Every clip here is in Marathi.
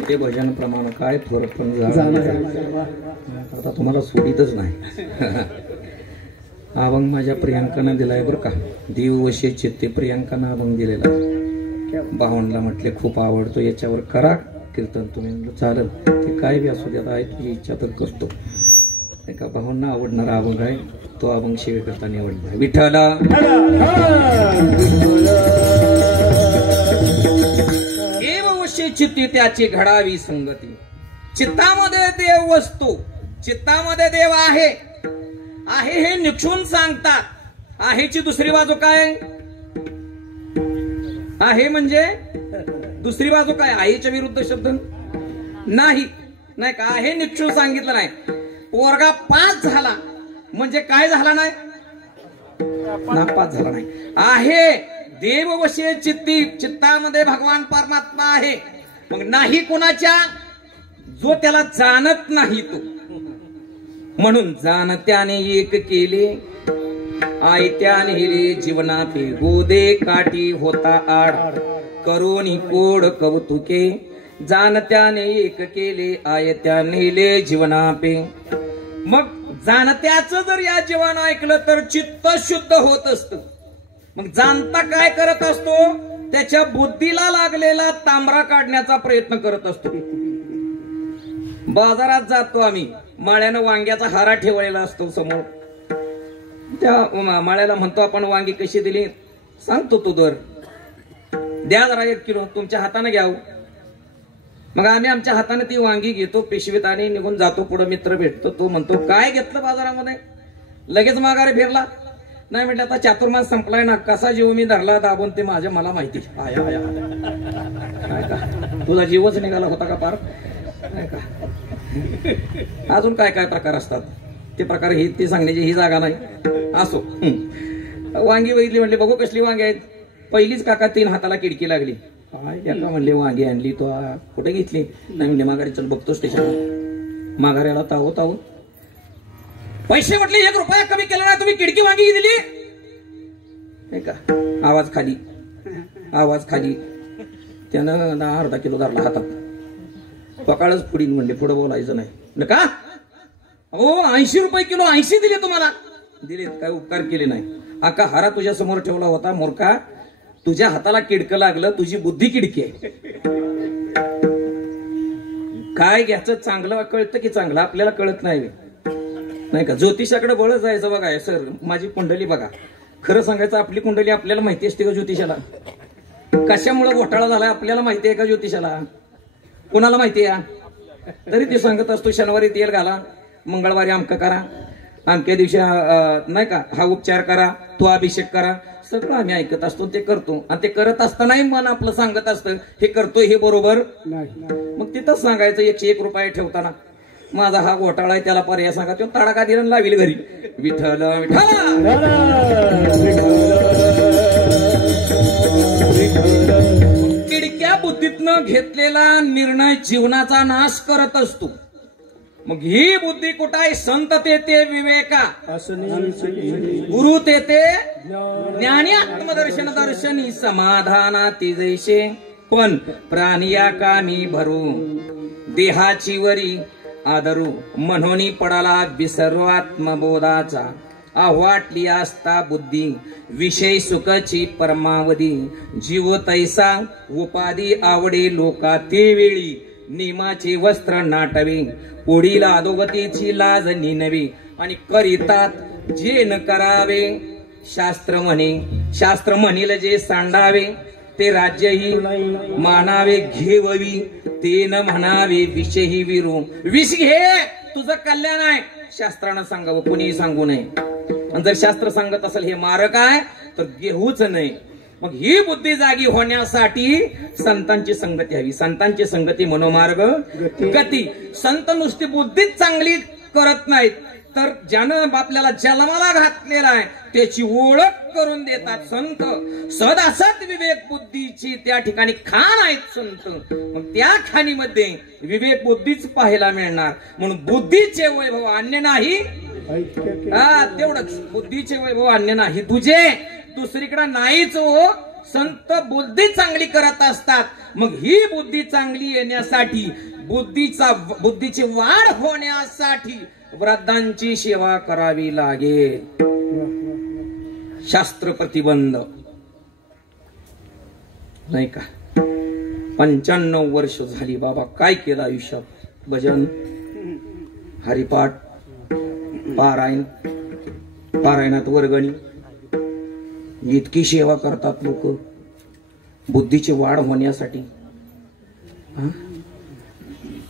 ते भजन प्रमाण काय थोर पण आता तुम्हाला सोडीतच नाही. अभंग माझ्या प्रियांकानं दिलाय बरं का. देव वशे चित्ते प्रियांकानं अभंग दिलेला. भावांना म्हटले खूप आवडतो, याच्यावर करा कीर्तन. तुम्ही म्हटलं चालेल, ते काय बी असू द्या, आहे तुझी इच्छा तर करतो. एका भावांना आवडणारा अभंग आहे, तो अभंग शिवे करता निवडला. विठ्ठला देव वशे चित्ते त्याची घडावी संगती. चित्तामध्ये देव वसतो, चित्तामध्ये देव आहे आहे हे निक्षून सांगतात. आहेची दुसरी बाजू काय आहे, म्हणजे दुसरी बाजू काय? आईच्या विरुद्ध शब्द नाही, नाही का? आहे निक्षून सांगितलं नाही. पोरगा पास झाला म्हणजे काय झाला नाही, नापास झाला नाही. आहे देव वशे चित्ती, चित्तामध्ये भगवान परमात्मा आहे. मग नाही कोणाच्या, जो त्याला जाणत नाही तो. म्हणून जाणत्याने एक केले, आयत्याने रे जीवनाते गोदे काठी होता आड. करोनी कोड कौतुके, जाणत्याने एक केले, आयत्याने ले जीवनापे. मग जाणत्याच जर या जीवन ऐकलं तर चित्त शुद्ध होत असत. मग जाणता काय करत असतो, त्याच्या बुद्धीला लागलेला तांबरा काढण्याचा प्रयत्न करत असतो. बाजारात जातो आम्ही, माळ्यानं वांग्याचा हारा ठेवलेला असतो समोर. त्या माळ्याला म्हणतो आपण, वांगी कशी दिली? सांगतो तू दर द्या जरा 1 किलो, तुमच्या हाताने घ्याव. मग आम्ही आमच्या हाताने ती वांगी घेतो, पिशवीत आणि निघून जातो. पुढे मित्र भेटतो, तो म्हणतो काय घेतलं बाजारामध्ये? लगेच माघारी फिरला. नाही म्हटलं आता चातुर्मास संपलाय ना, कसा जीव मी धरला दाबून ते माझ्या मला माहिती. आया आया काय का तुझा जीवच निघाला होता का पार? काय का अजून काय काय प्रकार असतात, ते प्रकार हे ते सांगण्याची ही जागा नाही. असो, वांगी बघितली, म्हणले बघू कसली वांगी आहेत. पहिलीच काका 3 हाताला किडकी लागली. काय त्याला म्हणले वांगी आणली तो, कुठे घेतली? नाही म्हणले माघारी चल बघतो स्टेशन. माघारी आला, तावो तावो पैसे म्हटले 1 रुपया कमी केला ना, तुम्ही किडकी वांगी दिली. नाही का आवाज खाली, आवाज खाली. त्यानं अर्धा किलो धरला हातात. पकाळच पुढील म्हणले, पुढे बोलायचं नाही. का हो 80 रुपये किलो, 80 दिले तुम्हाला? दिले, काय उपकार केले नाही. आका हारा तुझ्या समोर ठेवला होता मूर्खा, तुझ्या हाताला किडकं लागलं, तुझी बुद्धी किडकी आहे. काय घ्यायचं चांगलं कळतं की चांगलं आपल्याला कळत नाही, नाही का? ज्योतिषाकडे बळ जायचं बघा. सर माझी कुंडली बघा. खरं सांगायचं, आपली कुंडली आपल्याला माहिती असते का ज्योतिषाला? कशामुळे घोटाळा झालाय आपल्याला माहिती आहे का ज्योतिषाला? कोणाला माहिती आहे? तरी ते सांगत असतो शनिवारी तेल घाला, मंगळवारी अमक करा, अमक्या दिवशी नाही का हा उपचार करा, तो अभिषेक करा. सगळं आम्ही ऐकत असतो, ते करतो. आणि ते करत असतानाही मन आपलं सांगत असतं हे करतोय हे बरोबर नाही. मग तिथंच सांगायचं 101 रुपये ठेवताना माझा हा घोटाळा आहे, त्याला पर्याय सांगा. तो तडाखा दिरण लावील घरी. विठ्ठल किडक्या बुद्धीतनं घेतलेला निर्णय जीवनाचा नाश करत असतो. मग ही बुद्धी कुठं आहे? संत तेथे विवेका, गुरु तेथे ज्ञानी, आत्मदर्शन दर्शनी, समाधाना ते जैसे. पण प्राणिया कामी भरू, देहाची वरी आदरू, मनोनी पडाला विसर्व आत्मबोधाचा. आव्हाटली असता बुद्धी, विषय सुखाची परमावधी. जीव तैसा उपाधी आवडे लोका ते वेळी, नियमाचे वस्त्र नाटवे, पुढील अधोगतीची लाज निनवी. आणि करितात जे न करावे, शास्त्र म्हणे. शास्त्र म्हणील जे सांडावे, ते राज्यही मानावे घेववी. ते न म्हणावे विषयही विरू. विष घे, तुझं कल्याण आहे. शास्त्रानं सांगावं, कुणीही सांगू नये. आणि जर शास्त्र सांगत असेल हे मारक आहे तर घेऊच नाही. मग ही बुद्धी जागी होण्यासाठी संतांची संगती हवी. संतांची संगती मनोमार्ग गती. संत नुसती बुद्धीच चांगली करत नाहीत, तर ज्यानं आपल्याला जन्माला घातलेला आहे त्याची ओळख करून देतात संत. सदासत विवेक बुद्धीची त्या ठिकाणी खाण आहेत संत. मग त्या खाणीमध्ये विवेक बुद्धीच पाहायला मिळणार. म्हणून बुद्धीचे वैभव अन्य नाही. तेवढंच, बुद्धीचे वैभव अन्य नाही. तुझे दुसरीकडे नाहीच हो. संत बुद्धी चांगली करत असतात. मग ही बुद्धी चांगली येण्यासाठी, बुद्धीची वाढ होण्यासाठी वृद्धांची सेवा करावी लागेल. शास्त्र प्रतिबंध नाही का. 95 वर्ष झाली बाबा, काय केलं आयुष्यात? भजन, हरिपाठ, पारायणात वर्गणी, इतकी सेवा करतात लोक बुद्धीची वाढ होण्यासाठी.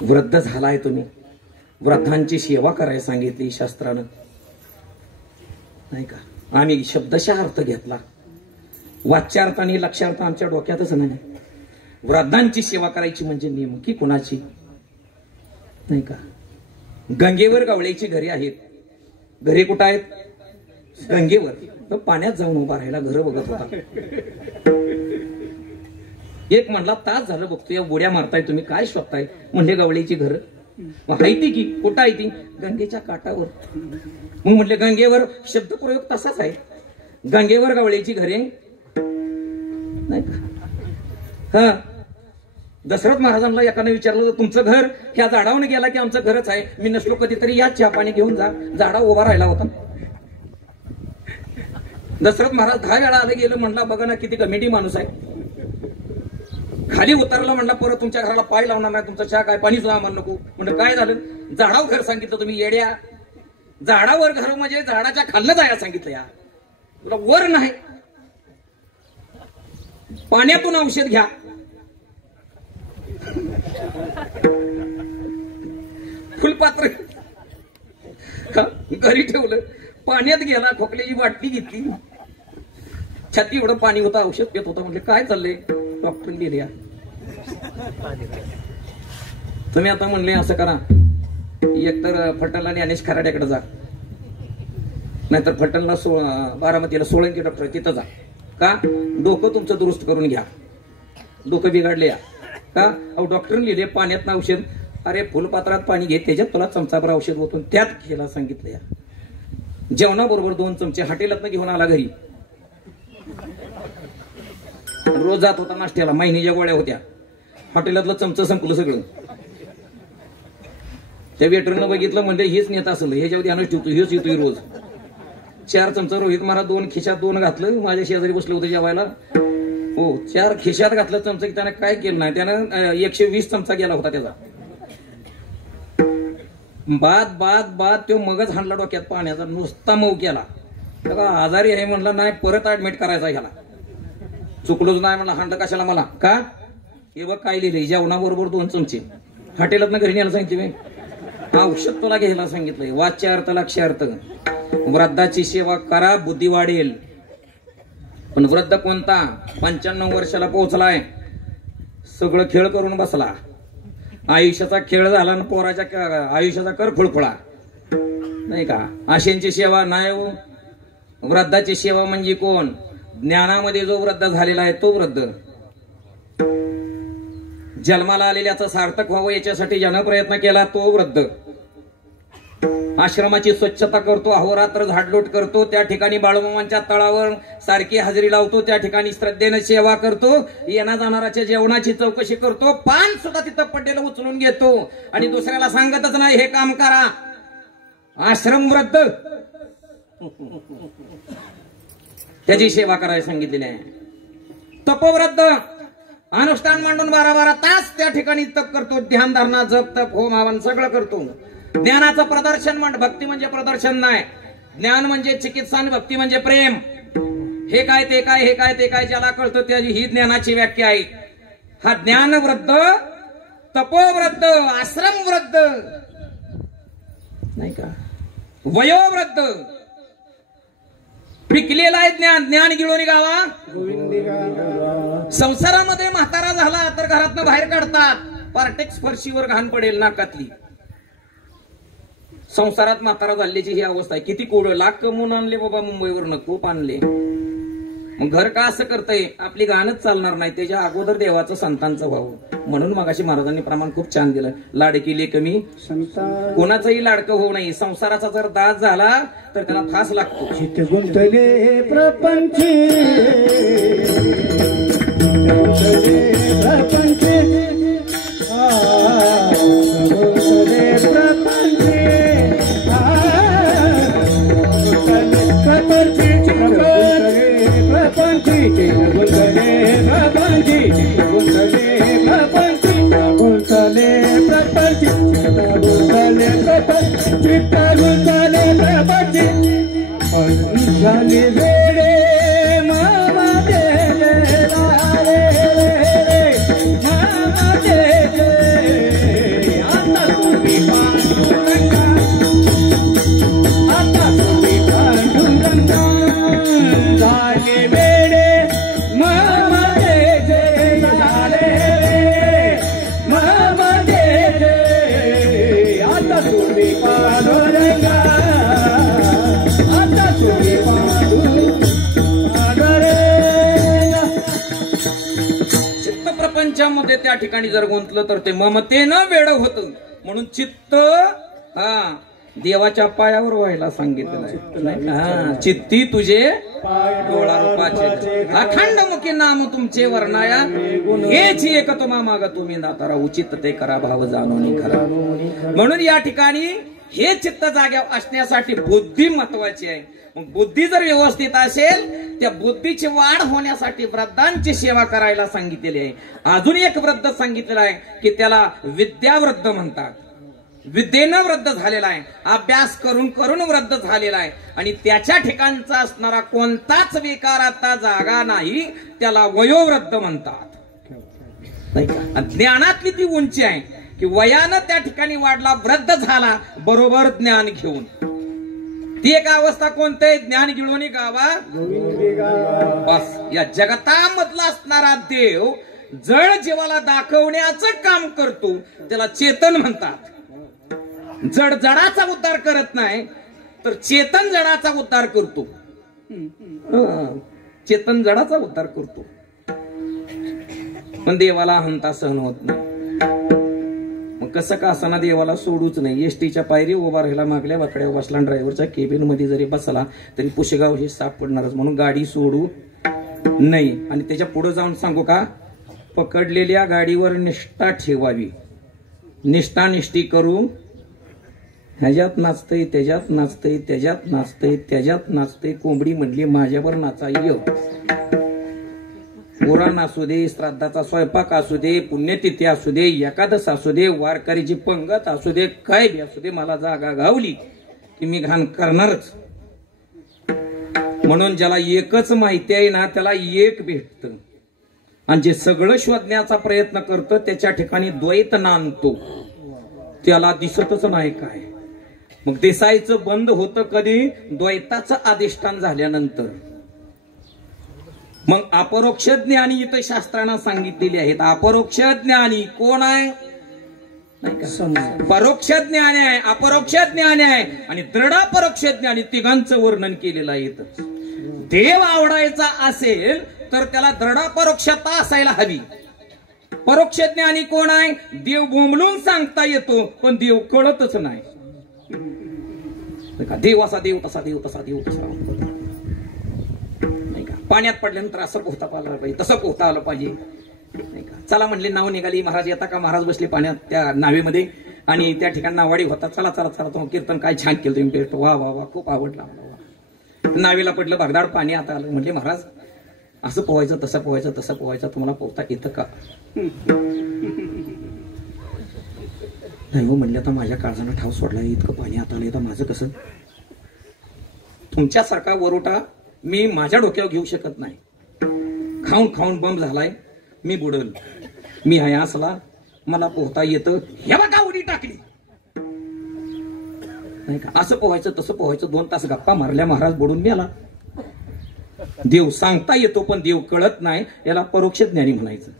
वृद्ध झालाय तुम्ही, वृद्धांची सेवा करायला सांगितली शास्त्रानं नाही का. आम्ही शब्दशः अर्थ घेतला, वाच्यार्थ आणि लक्षार्थ आमच्या डोक्यातच नाही. वृद्धांची सेवा करायची म्हणजे नेमकी कुणाची नाही का. गंगेवर गवळ्याची घरे आहेत. घरे कुठं आहेत? गंगेवर. पाण्यात जाऊन उभा राहायला घर बघत होता. एक म्हणला, तास झालं बघतो या बुड्या मारताय तुम्ही, काय शोधताय? म्हणले गवळीची घर. माहिती की कुठं आहे ती? गंगेच्या काठावर. मग म्हटले गंगेवर, शब्दप्रयोग तसाच आहे. गंगेवर गवळीची घरे नाही का. हा, दशरथ महाराजांना एकाने विचारलं, तुमचं घर ह्या झाडावरून गेला की आमचं घरच आहे? मी नसलो कधीतरी या चहा पाणी घेऊन जा. झाडा उभा राहिला होता. दशरथ महाराज 10 वेळा आले गेलं. म्हणला बघा ना किती कमेटी माणूस आहे. खाली उतरला, म्हणला परत तुमच्या घराला पाय लावणार नाही, तुमचं चहा काय पाणी सुद्धा आम्हाला नको. म्हणलं काय झालं? झाडावर घर सांगितलं तुम्ही येड्या. झाडावर घर म्हणजे झाडाच्या खाल्लं जायला सांगितलं. या तुला वर नाही. पाण्यातून औषध घ्या. फुलपात्र घरी ठेवलं, पाण्यात गेला, खोकल्याची बाटली घेतली, छाती एवढं पाणी होतं, औषध पित होता. म्हटलं काय चाललंय? डॉक्टर गेले. तुम्ही आता म्हणले असं करा, एकतर फटल आणि अनेश खराड्याकडे जा, नाहीतर फटलला बारामतीला सोळंकी डॉक्टर तिथं जा. का? डोकं तुमचं दुरुस्त करून घ्या, डोकं बिघडले या. का? अहो डॉक्टरने लिहिले पाण्यात ना औषध. अरे फुलपात्रात पाणी घे, त्याच्यात तुला चमचाभर औषध होतं, त्यात घ्यायला सांगितलं. या जेवणाबरोबर 2 चमचे हॉटेलात घेऊन आला घरी. रोज जात होता नाश्त्याला, महिन्याच्या गोळ्या होत्या. हॉटेलातलं चमचं संपलं सगळं. त्या वेटरनं बघितलं, म्हणजे हेच नेत असेल, ह्याच्यावर ध्यानच ठेवतो, हेच येतोय रोज. 4 चमचं रोहित मला 2 खिशात 2 घातलं. माझ्या शेजारी बसलं होतं जेवायला. हो, 4 खिशात घातलं चमचं की त्यानं काय केलं नाही, त्यानं 120 चमचा गेला होता त्याचा. बाद तो मगच हाणला डोक्यात पाण्याचा, नुसता मऊ केला. आजारी आहे म्हणला, नाही परत ऍडमिट करायचा ह्याला. चुकलोच नाही म्हणला, हाणलं कशाला मला? का? हे बघ काय लिहिले, जेवणाबरोबर 2 चमचे. हॉटेलात घरी न्यायला सांगितले, औषध तुला घ्यायला सांगितलंय. वाच्यार्थ लक्ष्यार्थ. वृद्धाची सेवा करा, बुद्धी वाढेल. पण वृद्ध कोणता? 95 वर्षाला पोहोचलाय, सगळं खेळ करून बसला. आयुष्याचा खेळ झाला आणि पोराच्या आयुष्याचा कर फुळफुळा नाही का. आशेंची सेवा नाही हो. वृद्धाची सेवा म्हणजे कोण? ज्ञानामध्ये जो वृद्ध झालेला आहे तो वृद्ध. जन्माला आलेल्याचं सार्थक व्हावं याच्यासाठी ज्यानं प्रयत्न केला तो वृद्ध. आश्रमाची स्वच्छता करतो, अहोरात्र झाडलोट करतो, त्या ठिकाणी बाळूमामांच्या तळावर सारखी हजेरी लावतो, त्या ठिकाणी श्रद्धेने सेवा करतो, येणा जाणाराच्या जेवणाची चौकशी करतो, पान सुद्धा तिथं पडलेलं उचलून घेतो आणि दुसऱ्याला सांगतच नाही हे काम करा. आश्रम वृद्ध, त्याची सेवा करायला सांगितलेली आहे. तपवृद्ध अनुष्ठान मांडून 12-12 तास त्या ठिकाणी तप करतो, ध्यान धारणा जप तप होम हवन सगळं करतो. ज्ञानाचं प्रदर्शन म्हण. भक्ती म्हणजे प्रदर्शन नाही, ज्ञान म्हणजे चिकित्सा आणि भक्ती म्हणजे प्रेम. हे काय ते काय, हे काय ते काय, ज्याला कळतं त्याची ही ज्ञानाची व्याख्या आहे. हा ज्ञान वृद्ध, तपोवृद्ध, आश्रम वृद्ध नाही का, वयोवृद्ध. पिकलेला आहे ज्ञान, ज्ञान गिळून गावा. संसारामध्ये म्हातारा झाला तर घरातनं बाहेर काढतात, पार्टेक्स फरशीवर घाण पडेल नाकातली. संसारात म्हातारा झाल्याची ही अवस्था आहे. किती कोड लाख कमवून आणले बाबा मुंबईवरनं, खूप आणले. मग घर का असं करतंय? आपली गाणंच चालणार नाही, त्याच्या अगोदर देवाचं संतांचं व्हावं. म्हणून मगाशी महाराजांनी प्रमाण खूप छान दिलं. लाडकी लेकमी कोणाचंही लाडकं होऊ नये. संसाराचा जर दास झाला तर त्याला फास लागतो. गुंतले प्रपंच चित्तप्रपंचामध्ये त्या ठिकाणी जर गुंतलं तर ते ममतेनं वेड होतं. म्हणून चित्त देवाच्या पायावर व्हायला सांगितलं. चित्ती तुझे डोळा रूपाचे अखंड मुखी नाम तुमचे वर्णाया हेच एक तुम्हा माग तुम्ही दातारा उचित ते करा भाव जाणून करा. म्हणून या ठिकाणी हे चित्त जाग्यावर असण्यासाठी बुद्धी महत्वाची आहे. मग बुद्धी जर व्यवस्थित असेल त्या बुद्धीची वाढ होण्यासाठी वृद्धांची सेवा करायला सांगितलेली आहे. अजून एक वृद्ध सांगितलेला आहे की त्याला विद्यावृद्ध म्हणतात. विद्येनं वृद्ध झालेला आहे, अभ्यास करून करून वृद्ध झालेला आहे आणि त्याच्या ठिकाणचा असणारा कोणताच विकार आता जागा नाही त्याला वयोवृद्ध म्हणतात. ज्ञानातली ती उंची आहे की वयानं त्या ठिकाणी वाढला, वृद्ध झाला बरोबर ज्ञान घेऊन. ती एक अवस्था कोणते ज्ञान गिळवणी गावा. बस या जगतामधला असणारा देव जड जीवाला दाखवण्याचं काम करतो त्याला चेतन म्हणतात. जड जडाचा उद्धार करत नाही तर चेतन जडाचा उद्धार करतो. चेतन जडाचा उद्धार करतो. पण देवाला हंता सहन होत नाही. मग कसं का असताना देवाला सोडूच नाही. एसटीच्या पायरी उभा राहिला, मागल्या वाकड्या बसला, ड्रायव्हरच्या केबिन मध्ये जरी बसला तरी पुशेगाव हे सापडणारच. म्हणून गाडी सोडू नाही. आणि त्याच्या पुढे जाऊन सांगू का, पकडलेल्या गाडीवर निष्ठा ठेवावी. निष्ठा निष्ठी करू ह्याच्यात नाचतय, त्याच्यात नाचतय, त्याच्यात नाचतय, त्याच्यात नाचतय. कोंबडी म्हणली माझ्यावर नाचाय. पुराण असू दे, श्राद्धाचा स्वयंपाक असू दे, पुण्यतिथी असू दे, एकादश असू दे, वारकरीची पंगत असू दे, काय बी असू दे, मला जागा गावली की मी घाण करणारच. म्हणून ज्याला एकच माहिती आहे ना त्याला एक भेटत. आणि जे सगळं शोधण्याचा प्रयत्न करतं त्याच्या ठिकाणी द्वैत नांदतो. त्याला दिसतच नाही काय. मग दिसायचं बंद होतं कधी, द्वैताचं अधिष्ठान झाल्यानंतर. मग अपरोक्ष ज्ञानी इथं शास्त्रांना सांगितलेले आहेत. अपरोक्ष ज्ञानी कोण आहे, परोक्ष ज्ञानी आहे, अपरोक्ष ज्ञानी आहे आणि दृढ परोक्ष ज्ञानी, तिघांचं वर्णन केलेलं आहे. देव आवडायचा असेल तर त्याला दृढ परोक्षता असायला हवी. परोक्ष ज्ञानी कोण आहे, देव बोंबलून सांगता येतो पण देव कळतच नाही. देव असा देव तसा देव तसा देव तसा नाही का. पाण्यात पडल्यानंतर असं पोहता आलं पाहिजे, तसं पोहता आलं पाहिजे नाही का. चला म्हणले, नाव निघाली, महाराज येता का. महाराज बसले पाण्यात त्या नावेमध्ये आणि त्या ठिकाणी नावाडी होता. चला चला चला तो कीर्तन काय छान केलं तुम्ही, वा वा वा खूप आवडला. नावेला पडलं भगदाड, पाणी आता आलं. म्हणजे महाराज असं पोहायचं, तसं पोहायचं, तसं पोहायचं, तुम्हाला पोहता येतं का. नाही हो म्हणले, आता माझ्या काळजानं ठाव सोडला, इतकं पाणी आता आलं, आता माझं कसं. तुमच्यासारखा वरोटा मी माझ्या डोक्यावर घेऊ शकत नाही. खाऊन खाऊन बंब झालाय, मी बुडल, मी आहे असला, मला पोहता येतं, हे बघा उडी टाकली नाही का. असं पोहायचं तसं पोहायचं, 2 तास गप्पा मारल्या, महाराज बुडून गेला. देव सांगता येतो पण देव कळत नाही, याला परोक्ष ज्ञानी म्हणायचं.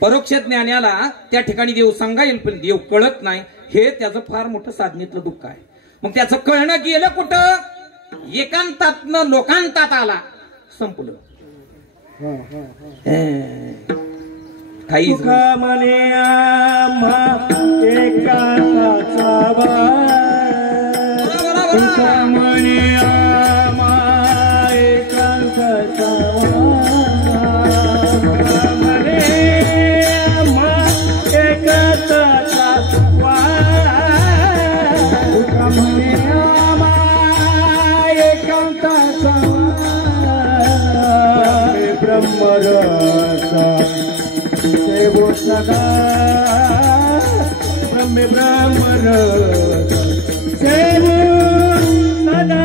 परोक्ष ज्ञानाला त्या ठिकाणी देव सांगा येईल पण देव कळत नाही, हे त्याचं फार मोठं साधनेतलं दुःख आहे. मग त्याचं कळणं गेलं कुठं, एकांतातनं लोकांतात आला, संपलं. काही म्हणे म्हणे ब्रह्मरस सेवो सदा ब्रह्मरस सेवो सदा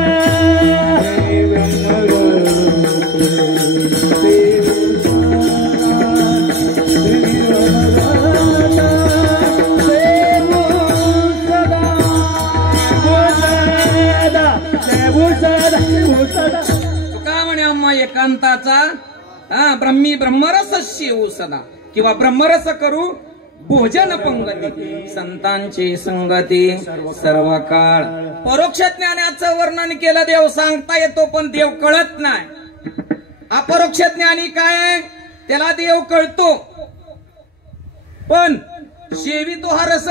तुका म्हणे अम्मा एकांताचा ब्रह्मी ब्रह्मरस शिव सदा किंवा ब्रह्मरस करू भोजन पंगती संतांची संगती सर्व काळ. परोक्ष ज्ञानाचं वर्णन केलं देव सांगता येतो पण देव कळत नाही. अपरोक्ष ज्ञानी काय त्याला देव कळतो पण सेवितो हा रस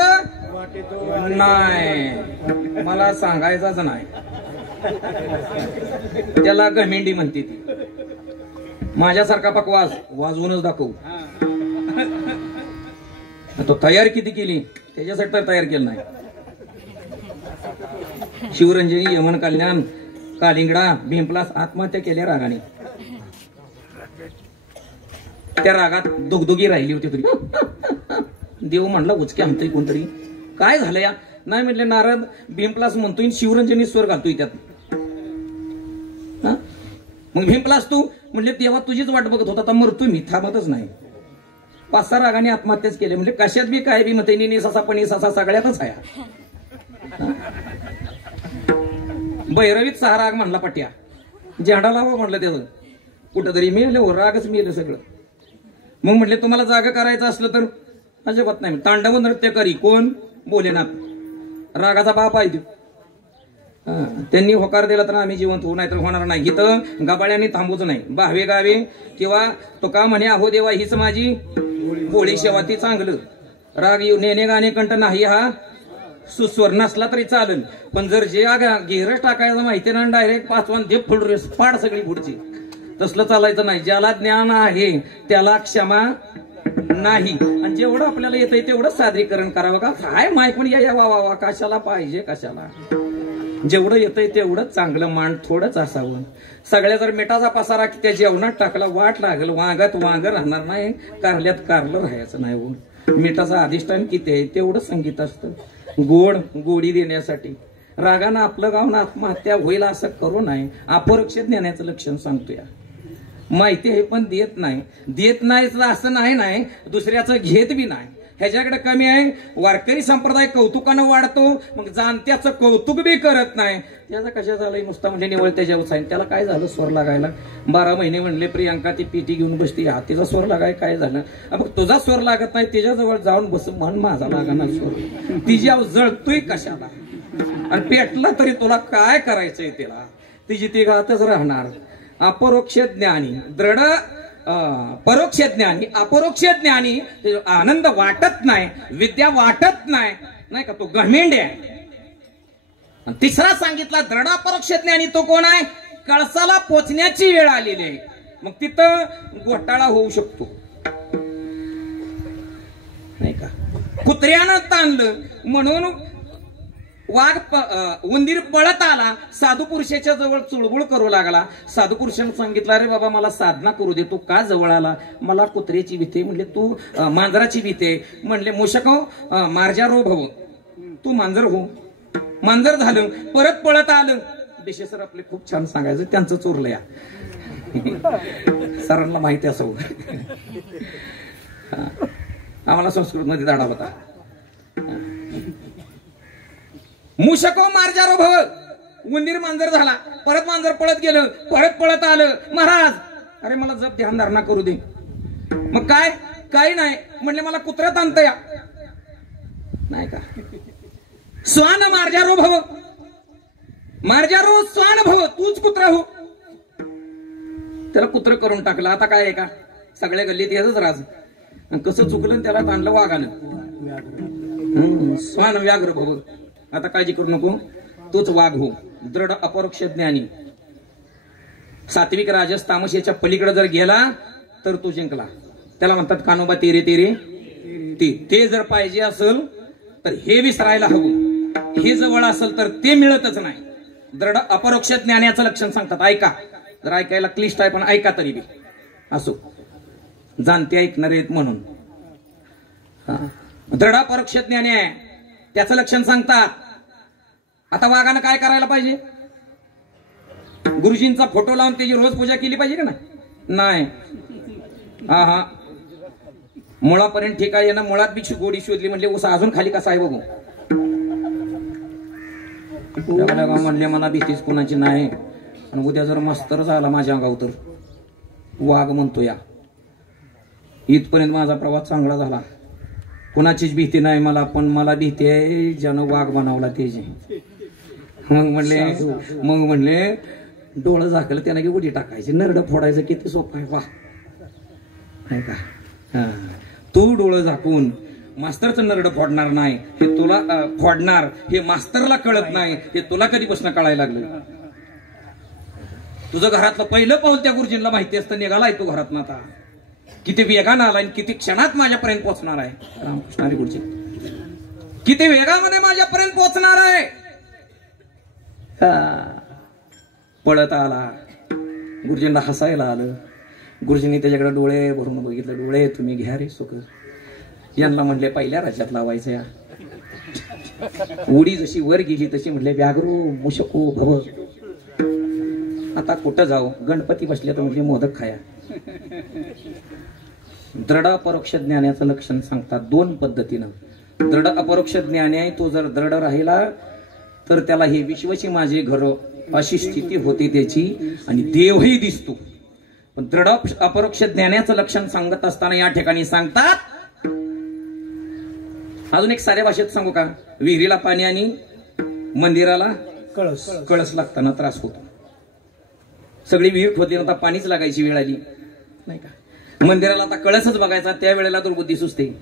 नाही मला सांगायचाच नाही. त्याला गमेंडी म्हणते ती. माझ्यासारखा पकवास वाजवूनच दाखवू. तो तयार किती केली त्याच्यासाठी तर तयार केलं नाही. शिवरंजनी यमन कल्याण कालिंगडा भीमप्लास आत्महत्या केल्या रागाने. त्या रागात दुगदुगी राहिली होती तरी देव म्हणला उचके आमतय कोणतरी काय झालं या नाही म्हटले नारद भीमप्लास म्हणतोय शिवरंजनी स्वर घालतोय त्यात. मग भीमप्लास तू म्हणले तेव्हा तुझीच वाट बघत होता आता मरतोय मी थांबतच नाही. 5-6 रागाने आत्महत्याच केले. म्हणजे कशात बी काय बी म्हणते नि ससा पण ससा सगळ्यातच आहे. भैरवीत 6 राग म्हणला पट्या झेंडा लावा म्हटलं त्याचं कुठंतरी मिळालं रागच मिळालं सगळं. मग म्हटले तुम्हाला जागा करायचं असलं तर अजिबात नाही तांडव नृत्य करी कोण भोलेनाथ रागाचा बाप आहे तू. त्यांनी होकार दिला तर आम्ही जिवंत होऊ नाही तर होणार नाही. इथं गबाळ्यांनी थांबूच नाही. बाहवे गावे किंवा तो का म्हणे अहो देवा हीच माझी होळी शेवा ती चांगलं. राग येऊ नेणे गाणे कंठ नाही हा सुस्वर नसला तरी चालेल पण जर जे घेरच टाकायचं माहिती ना डायरेक्ट 5 दे फुल पाड सगळी पुढची तसलं चालायचं नाही. ज्याला ज्ञान आहे त्याला क्षमा नाही आणि जेवढं आपल्याला येतंय तेवढं सादरीकरण करावं. का काय मायकून या वा वा कशाला पाहिजे कशाला जेवढं येतंय तेवढं चांगलं मान थोडंच असावं. सगळ्या जर मिठाचा पसारा त्या जेवणात टाकला वाट लागल वांगात वांग राहणार नाही कारल्यात कारलं राहायचं नाही. मिठाचा अधिष्ठान किती आहे तेवढं संगीत असतं. गोड गोडी देण्यासाठी रागानं आपलं गावनं आत्महत्या होईल असं करू नये. अपरोक्ष ज्ञानाचं लक्षण सांगतोय. माहिती आहे पण देत नाही असं नाही दुसऱ्याचं घेत बी नाही. ह्याच्याकडे कमी आहे. वारकरी संप्रदाय कौतुकानं वाढतो मग जाणत्याचं कौतुक बी करत नाही. त्याचा कशा झालंय नुसता म्हणजे निवळ त्याच्यावर सांगितलं त्याला काय झालं स्वर लागायला 12 महिने म्हणले प्रियांका ती पीटी घेऊन बसती हा तिचा स्वर लागाय काय झालं. मग तुझा स्वर लागत नाही त्याच्याजवळ जाऊन बस मन माझा लागणार स्वर तिच्यावर जळतोय कशाला आणि पेटला तरी तुला काय करायचंय त्याला तिची ती घातच राहणार. अपरोक्ष ज्ञानी दृढ परोक्ष ज्ञानी अपरोक्ष ज्ञानी आनंद वाटत नाही विद्या वाटत नाही का तो घमेंड आहे. तिसरा सांगितला दृढ अपरोक्ष ज्ञानी तो कोण आहे कळसाला पोचण्याची वेळ आलेली आहे. मग तिथं घोटाळा होऊ शकतो नाही का. कुत्र्यानं ताणलं म्हणून उंदीर पळत आला साधू पुरुषाच्या जवळ चुळबुळ करू लागला. साधू पुरुषानं सांगितलं अरे बाबा मला साधना करू दे तू का जवळ आला. मला कुत्र्याची भीती म्हणले तू मांजराची भीती म्हणले मूषक मार्जा रो भव तू मांजर हो. मांजर झालं परत पळत आलं. देशे सर आपले खूप छान सांगायचं त्यांचं चोरलं या सरांना माहिती असावं. आम्हाला संस्कृत मध्ये दाडा होता. मूषको मार्जारो भव उंदीर मांजर झाला परत मांजर पळत गेलं परत पळत आलं. महाराज अरे मला जप ध्यान धारणा करू दे. मग काय काही नाही म्हणले मला कुत्र्यात आणता या नाही का. स्वान मार्जारो भव मार्जारो स्वान भव तूच कुत्रा हो. त्याला कुत्र करून टाकलं. आता काय आहे का सगळ्या गल्लीत याच राज कसं चुकलं त्याला ताणलं वाघानं. स्वान व्याघ्र भव आता काळजी करू नको तोच वाघ हो. दृढ अपरोक्ष ज्ञानी सात्विक राजस तामसेच्या पलीकडे जर गेला तर तो जिंकला. त्याला म्हणतात कानोबा तेरे तेरे ते जर पाहिजे असेल तर हे विसरायला हवं. हे जवळ असेल तर ते मिळतच नाही. दृढ अपरोक्ष ज्ञानाचं लक्षण सांगतात. ऐका जर ऐकायला क्लिष्ट आहे पण ऐका तरी बी. असो जाणते ऐकणारे आहेत म्हणून. दृढ परोक्ष ज्ञानी आहे, त्याचं लक्षण सांगतात. आता वाघानं काय करायला पाहिजे? गुरुजींचा फोटो लावून त्याची रोज पूजा केली पाहिजे का नाही? हा मुळापर्यंत ठीक आहे ना, मुळात बी गोडी शोधली म्हणजे उसा अजून खाली कसा आहे बघू. म्हणले मला भीतीच कोणाची नाही, आणि उद्या जर मास्तर झाला माझ्या अंगावर तर वाघ म्हणतो या. इथपर्यंत माझा प्रवास चांगला झाला, कोणाचीच भीती नाही मला, पण मला भीती आहे ज्यानं वाघ बनवला त्याची. मग म्हणले डोळं झाकलं त्यानं की उडी टाकायची, नरड फोडायचं किती सोपं आहे. वा नाही का? तू डोळं झाकून मास्तरचं नरड फोडणार नाही हे तुला फोडणार हे मास्तरला कळत नाही, हे तुला कधीपासून कळायला लागलं. तुझं घरातलं पहिलं पाऊल त्या गुरुजींना माहिती असतं, निघालाय तू घरात ना आता, किती वेगानं आलाय, किती क्षणात माझ्यापर्यंत पोहोचणार आहे. रामकृष्ण हरी गुरुजी किती वेगामध्ये माझ्यापर्यंत पोहोचणार आहे. पळत आला, गुरुजींना हसायला आलं. गुरुजींनी त्याच्याकडे डोळे भरून बघितले. डोळे तुम्ही घ्या रे सुख. यांना म्हणले पहिल्या राज्यात लावायचं या. उडी जशी वर गेली तशी म्हणले व्याघ्रो मुशको भव. आता कुठं जाऊ? गणपती बसले तर म्हणजे मोदक खाया. दृढ अपरोक्ष ज्ञानाचं लक्षण सांगतात दोन पद्धतीनं. दृढ अपरोक्ष ज्ञान आहे, तो जर दृढ राहिला तर त्याला हे विश्वची माझे घर अशी स्थिती होती त्याची, आणि देवही दिसतो. पण दृढ अपरोक्ष ज्ञानाचं लक्षण सांगत असताना या ठिकाणी सांगतात. अजून एक साऱ्या भाषेत सांगू का? विहिरीला पाणी आणि मंदिराला कळस लागताना त्रास होतो. सगळी विहीर खोदली आता पाणीच लागायची वेळ आली नाही का? मंदिराला आता कळसच बघायचा, त्यावेळेला दुर्बुद्धी सुचते.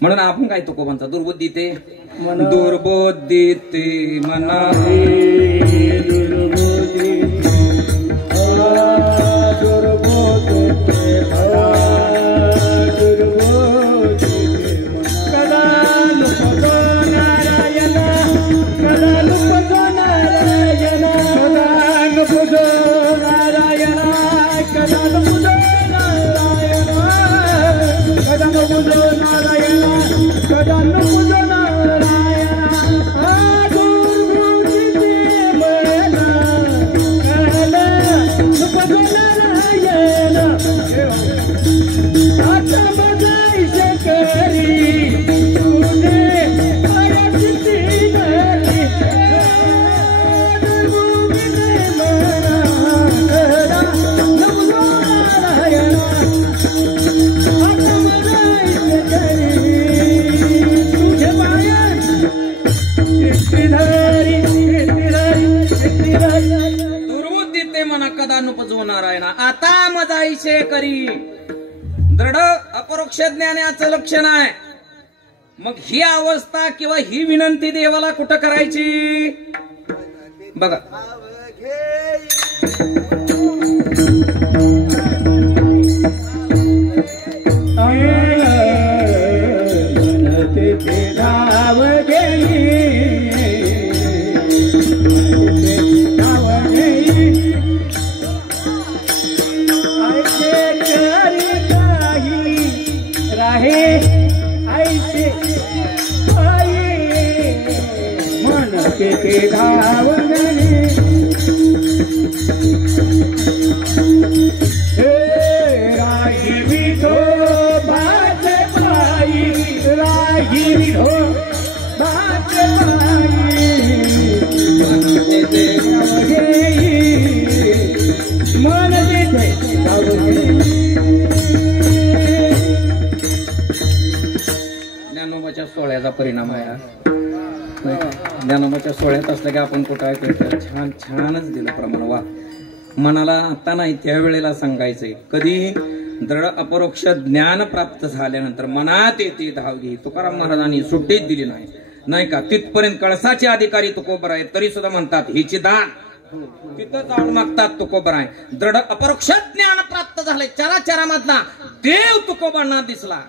म्हणून आपण काय तुकोबांचा दुर्बुद्धी ते दुर्बुद्धी ते मना आता मजाईशे करी. दृढ अपरोक्ष ज्ञानाचं लक्षण आहे. मग ही अवस्था किंवा ही विनंती देवाला कुठं करायची बघा. ज्ञानोबाच्या सोहळ्याचा परिणाम आहे. ज्ञानोबाच्या सोहळ्यात असलं की आपण कुठं आहे छान छानच दिलं प्रमाण. वा मनाला आता नाही त्यावेळेला सांगायचंय. कधी दृढ अपरोक्ष ज्ञान प्राप्त झाल्यानंतर मनात येते धाव घे. तुकाराम महाराजांनी सुट्टीच दिली नाही का? तिथपर्यंत कळसाचे अधिकारी तुकोबर आहेत तरी सुद्धा म्हणतात हिची दान तिथं जाऊन मागतात तुकोबर आहे. दृढ अपरोक्ष ज्ञान प्राप्त झालंय. चराचरामधला देव तुकोबांना दिसला.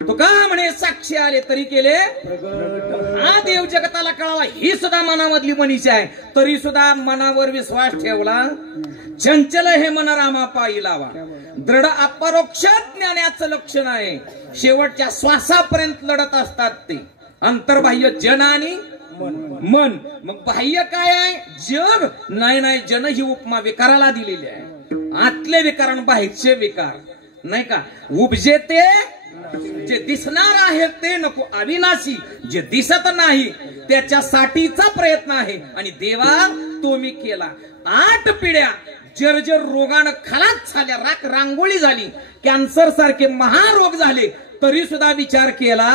तुका म्हणे साक्षी आले तरी केले हा देव जगताला कळावा. ही सुद्धा मनामधली मनीषा आहे तरी सुद्धा मनावर विश्वास ठेवला. चंचल हे मन रामा पायी लावा. दृढ अपरोक्ष ज्ञानाचं लक्षण आहे. शेवटच्या श्वासापर्यंत लढत असतात ते. अंतर्बाह्य जन आणि मन. मग बाह्य काय आहे? जग नाही. जन ही उपमा विकाराला दिलेली आहे. आतले विकार आणि बाहेरचे विकार नाही का. उपजे ते जे दिसणार आहे ते नको. अविनाशी जे दिसत नाही त्याच्यासाठीचा प्रयत्न आहे. आणि देवा तो मी केला. 8 पिढ्या जर्जर रोगानं खलास झाल्या. राख रांगोळी झाली. कॅन्सर सारखे महारोग झाले तरी सुद्धा विचार केला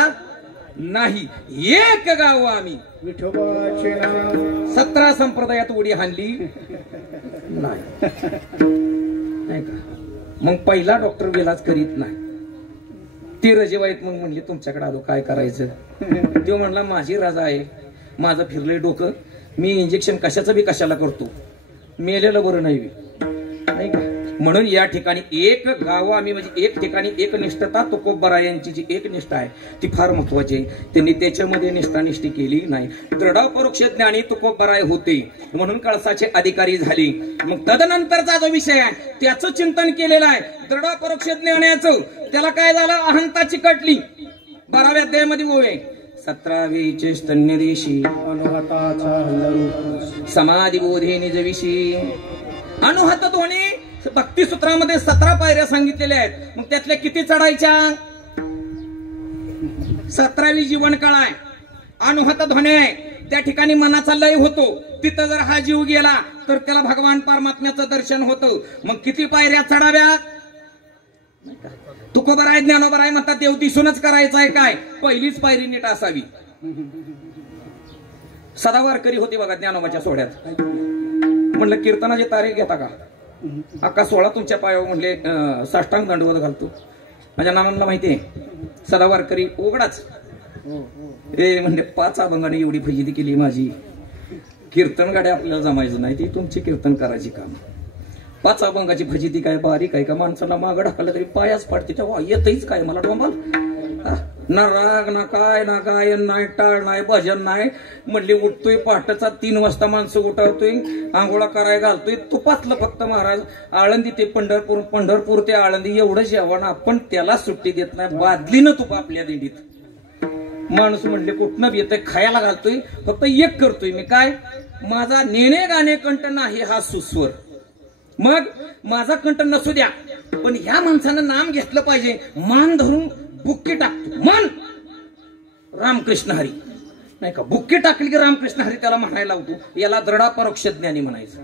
नाही. एक गाव आम्ही 17 संप्रदायात उडी हाणली नाही का. मग पहिला डॉक्टर विलाज करीत नाही. ती रजेवाईत मग म्हणली तुमच्याकडे आलो काय करायचं. तो म्हणला माझी रजा आहे. माझं फिरलंय डोकं. मी इंजेक्शन कशाचं बी कशाला करतो. मेलेलं बरं नाही का. म्हणून या ठिकाणी एक गाव आम्ही म्हणजे एक ठिकाणी एक निष्ठता तुकोबरा यांची जी एक निष्ठा आहे ती फार महत्वाची आहे. त्यांनी त्याच्यामध्ये निष्ठानिष्ठी केली नाही. दृढ परोक्ष ज्ञानी तुकोबराय होते म्हणून कळसाचे अधिकारी झाले. मग तदनंतरचा जो विषय आहे त्याचं चिंतन केलेलं आहे. दृढ परोक्ष ज्ञानाचं त्याला काय झालं? अहंता चिकटली. 12व्या अध्यायामध्ये ओवे 17वे स्तन्यदेशी समाधी बोधे निजविषयी अनुहत ध्वनी. भक्तिसूत्रामध्ये 17 पायऱ्या सांगितलेल्या आहेत. मग त्यातल्या किती चढायच्या? 17वी जीवन काळ आहे. अनुहत ध्वनी आहे. त्या ठिकाणी मनाचा लय होतो. तिथं जर हा जीव गेला तर त्याला भगवान परमात्म्याचं दर्शन होतं. मग किती पायऱ्या चढाव्या? तुकोबराय ज्ञानोबराय म्हणतात देव दिसूनच करायचा आहे काय? पहिलीच पायरी नीट असावी. सदावारकरी होते बघा ज्ञानोबाच्या सोहळ्यात. म्हणलं कीर्तनाचे तारे घेता का? अक्का 16 तुमच्या पायावर म्हणले साष्टांग दंडवत घालतो. माझ्या नानांना माहितीये सदावारकरी उघडाच म्हणजे 5 अभंगाने एवढी फजिती केली माझी. कीर्तन गाड्या आपल्याला जमायचं नाही. ती तुमची कीर्तन करायची काम. 5 अभंगाची फजिती काय बारीक आहे का? माणसाला मागं ढकललं तरी पायाच पडते. तेव्हा येतच काय मला डोंबाल. ना राग ना काय ना गायन नाही टाळ नाही भजन नाही. म्हणले उठतोय पहाटेचा 3 वाजता माणसं उठवतोय आंघोळा करायला घालतोय. तुपातलं फक्त महाराज आळंदी ते पंढरपूर ते आळंदी एवढं जेवण आपण त्याला सुट्टी देत नाही. बादलीनं तुप आपल्या दिंडीत. माणूस म्हणले कुठनं येतोय खायला घालतोय. फक्त एक करतोय मी काय? माझा नेणे गाणे कंठ नाही हा सुस्वर. मग माझा कंठ नसू द्या पण ह्या माणसानं नाम घेतलं पाहिजे. मान धरून बुक्की टाकतो. मन रामकृष्ण हरी नाही का. बुक्की टाकली की रामकृष्ण हरी त्याला म्हणायला लावतो. याला दृढ परोक्ष ज्ञानी म्हणायचं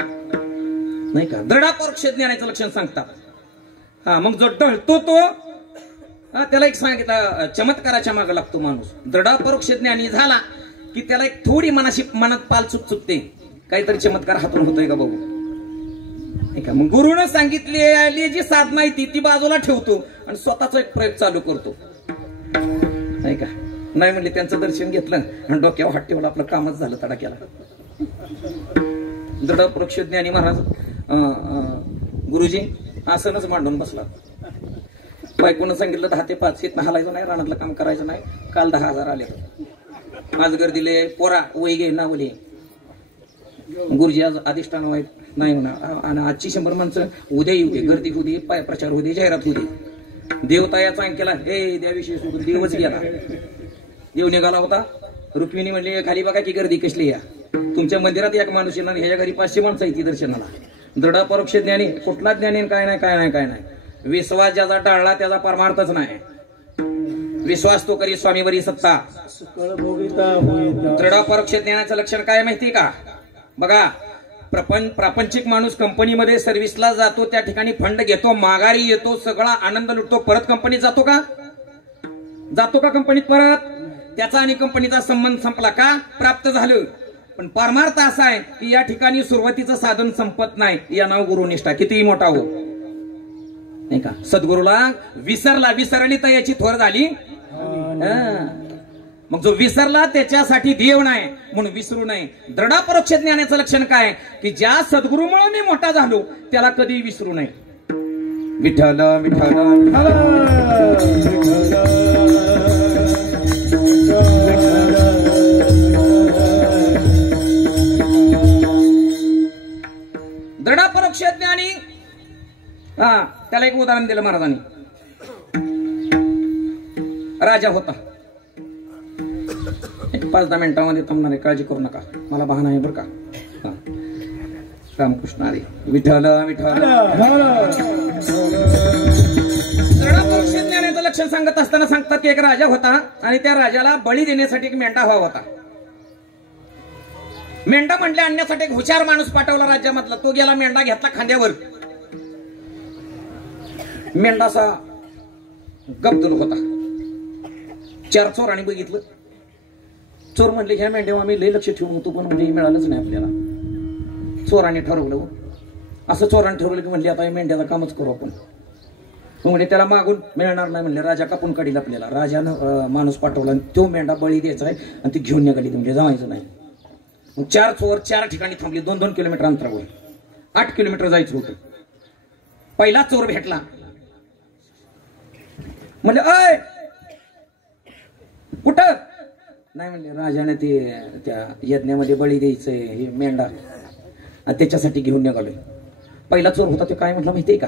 नाही का. दृढ परोक्ष ज्ञानाचं लक्षण सांगतात. हा मग जो ढळतो तो त्याला एक सांगितलं चमत्काराच्या मागे लागतो माणूस. दृढ परोक्ष ज्ञानी झाला की त्याला एक थोडी मनात पाल चुकते. काहीतरी चमत्कार हातून होतोय का बघू. मग गुरुनं सांगितली जी साधना आहे ती बाजूला ठेवतो आणि स्वतःचा एक प्रयोग चालू करतो नाही का. नाही म्हणले त्यांचं दर्शन घेतलं आणि डोक्यावर हात ठेवला आपलं कामच झालं तडाक्याला. दृढ परोक्ष ज्ञानी महाराज गुरुजी आसनच मांडून बसला. बायकोनं सांगितलं 10 ते 5 इथं हलायचं नाही. रानातलं काम करायचं नाही. काल 10,000 आले. आज गर्दीले पोरा वय घे नावले. गुरुजी आज अधिष्ठान वाईट नाही म्हणा. आणि आजची 100 माणसं उद्या येऊ दे. गर्दी होऊ दे. पाय प्रचार होऊ दे. जाहिरात होऊ दे. देवता याचा केला हे द्याविषयी सोडून देवच गेला. देव निघाला होता. रुक्मिणी म्हणली खाली बघा की गर्दी कसली या. तुमच्या मंदिरात एक माणूस येणार. ह्याच्या घरी 500 माणसं येते दर्शनाला. दृढ परोक्ष ज्ञानी कुठला ज्ञानी काय नाही. विश्वास ज्याचा टाळला त्याचा परमार्थच नाही. विश्वास तो करी स्वामीवरी सत्ता. दृढ परोक्ष ज्ञानाचं लक्षण काय माहिती का? बघा प्रापंचिक माणूस कंपनीमध्ये सर्व्हिसला जातो. त्या ठिकाणी फंड घेतो. माघारी येतो. सगळा आनंद लुटतो. परत कंपनीत जातो का कंपनीत परत? त्याचा आणि कंपनीचा संबंध संपला का? प्राप्त झालं. पण परमार्थ असा आहे की या ठिकाणी सुरुवातीचं साधन संपत नाही. या नाव गुरुनिष्ठा कितीही मोठा हो नाही का. सद्गुरूला विसरली तर याची थोर झाली. मग जो विसरला त्याच्यासाठी देव नाही म्हणून विसरू नये. दृढ परोक्ष ज्ञानाचं लक्षण काय? की ज्या सद्गुरूमुळे मी मोठा झालो त्याला कधी विसरू नये. विठ्ठल विठ्ठल दृढ परोक्ष ज्ञानी त्याला झालं एक उदाहरण दिलं महाराजांनी. राजा होता. 5-10 मिनिटांमध्ये थांबणार आहे, काळजी करू नका, मला बहाणा आहे बरं का. रामकृष्ण हरी. विठ्ठल विठ्ठल. ज्ञानाचं लक्षण सांगत असताना सांगतात की एक राजा होता आणि त्या राजाला बळी देण्यासाठी एक मेंढा हवा होता. मेंढा म्हटले आणण्यासाठी एक हुशार माणूस पाठवला राज्यामधला. तो गेला, मेंढा घेतला खांद्यावर. मेंढा असा गब्दल होता. 4 चोरांनी बघितलं. चोर म्हणले ह्या मेंढ्यावर आम्ही लय लक्ष ठेवून होतो, पण म्हणजे मिळालंच नाही आपल्याला. चोरांनी ठरवलं, असं चोरांनी ठरवलं की म्हणले आता या मेंढ्याचं कामच करू आपण. म्हणजे त्याला मागून मिळणार नाही म्हणले. राजा कापून काढील आपल्याला. राजानं माणूस पाठवला आणि तो मेंढा बळी द्यायचा आहे आणि ती घेऊन निघाली. म्हणजे जायचं नाही. मग 4 चोर 4 ठिकाणी थांबले. 2-2 किलोमीटर अंतरावर. 8 किलोमीटर जायचं होतं. पहिला चोर भेटला. म्हणले अय कुठं? नाही म्हणले राजाने ते त्या यज्ञामध्ये बळी द्यायचंय हे मेंढा आणि त्याच्यासाठी घेऊन निघालोय. पहिला चोर होता ते काय म्हटलं माहितीये का?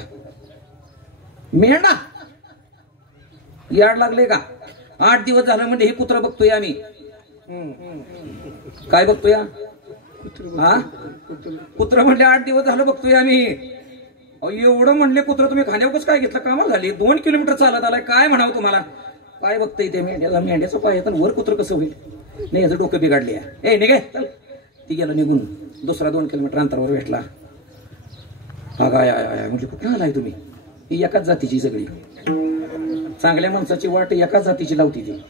मेंढा याड लागले का? 8 दिवस झालं म्हणजे हे कुत्र बघतोय आम्ही. काय बघतोय? हा कुत्र म्हणले 8 दिवस झालं बघतोय आम्ही. एवढं म्हणले कुत्र तुम्ही खाण्यावरच काय घेतलं? कामाला झाली. 2 किलोमीटर चालत आलाय. काय म्हणावं तुम्हाला? काय बघतोय ते मेंढ्याला? मेंढ्याचं पाय तर वर कुत्र कसं होईल? नाही याचं डोकं बिघडले. ए निघे चल. ती गेलं निघून. दुसरा 2 किलोमीटर अंतरावर भेटला. हा काय म्हणजे कुठं आलाय तुम्ही? ही एकाच जातीची सगळी. चांगल्या माणसाची वाट एकाच जातीची लावती ती.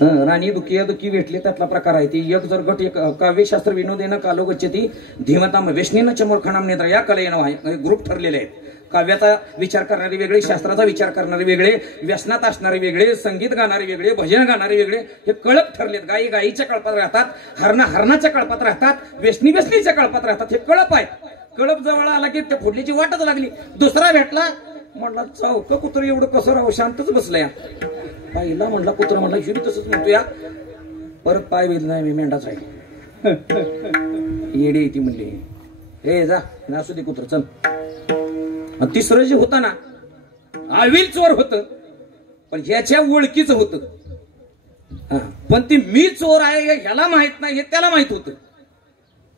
राणी दुखी दुखी भेटले त्यातला प्रकार आहे. ती एक जर गट एक काव्यशास्त्र विनोदेनं कालो गच्छती धीमताम वेष्णीनं चमोरखानाम नेत्र या कलेनं ग्रुप ठरलेले आहेत. काव्याचा विचार करणारे वेगळे, शास्त्राचा विचार करणारे वेगळे, व्यसनात असणारे वेगळे, संगीत गाणारे वेगळे, भजन गाणारे वेगळे. हे कळप ठरलेत. गाई गाईच्या कळपात राहतात, हरणा हरणाच्या कळपात राहतात, व्यसनी व्यसनीच्या कळपात राहतात. हे कळप आहेत. कळप जवळ आला की त्या फुडलीची वाटच लागली. दुसरा भेटला. म्हणला चौक कुत्र एवढं कसं राहू? शांतच बसलंय. पाहिला म्हणला कुत्र. म्हणला हिरी तसंच म्हणतो या. परत पाय वेल नाही मी मेंढाच आहे. येडी ती म्हणली हे जा असू दे कुत्र चल. तिसरं जे होतं ना आविल चोर होत पण ह्याच्या ओळखीच होत. पण ती मी चोर आहे ह्याला माहित नाही हे त्याला माहित होत.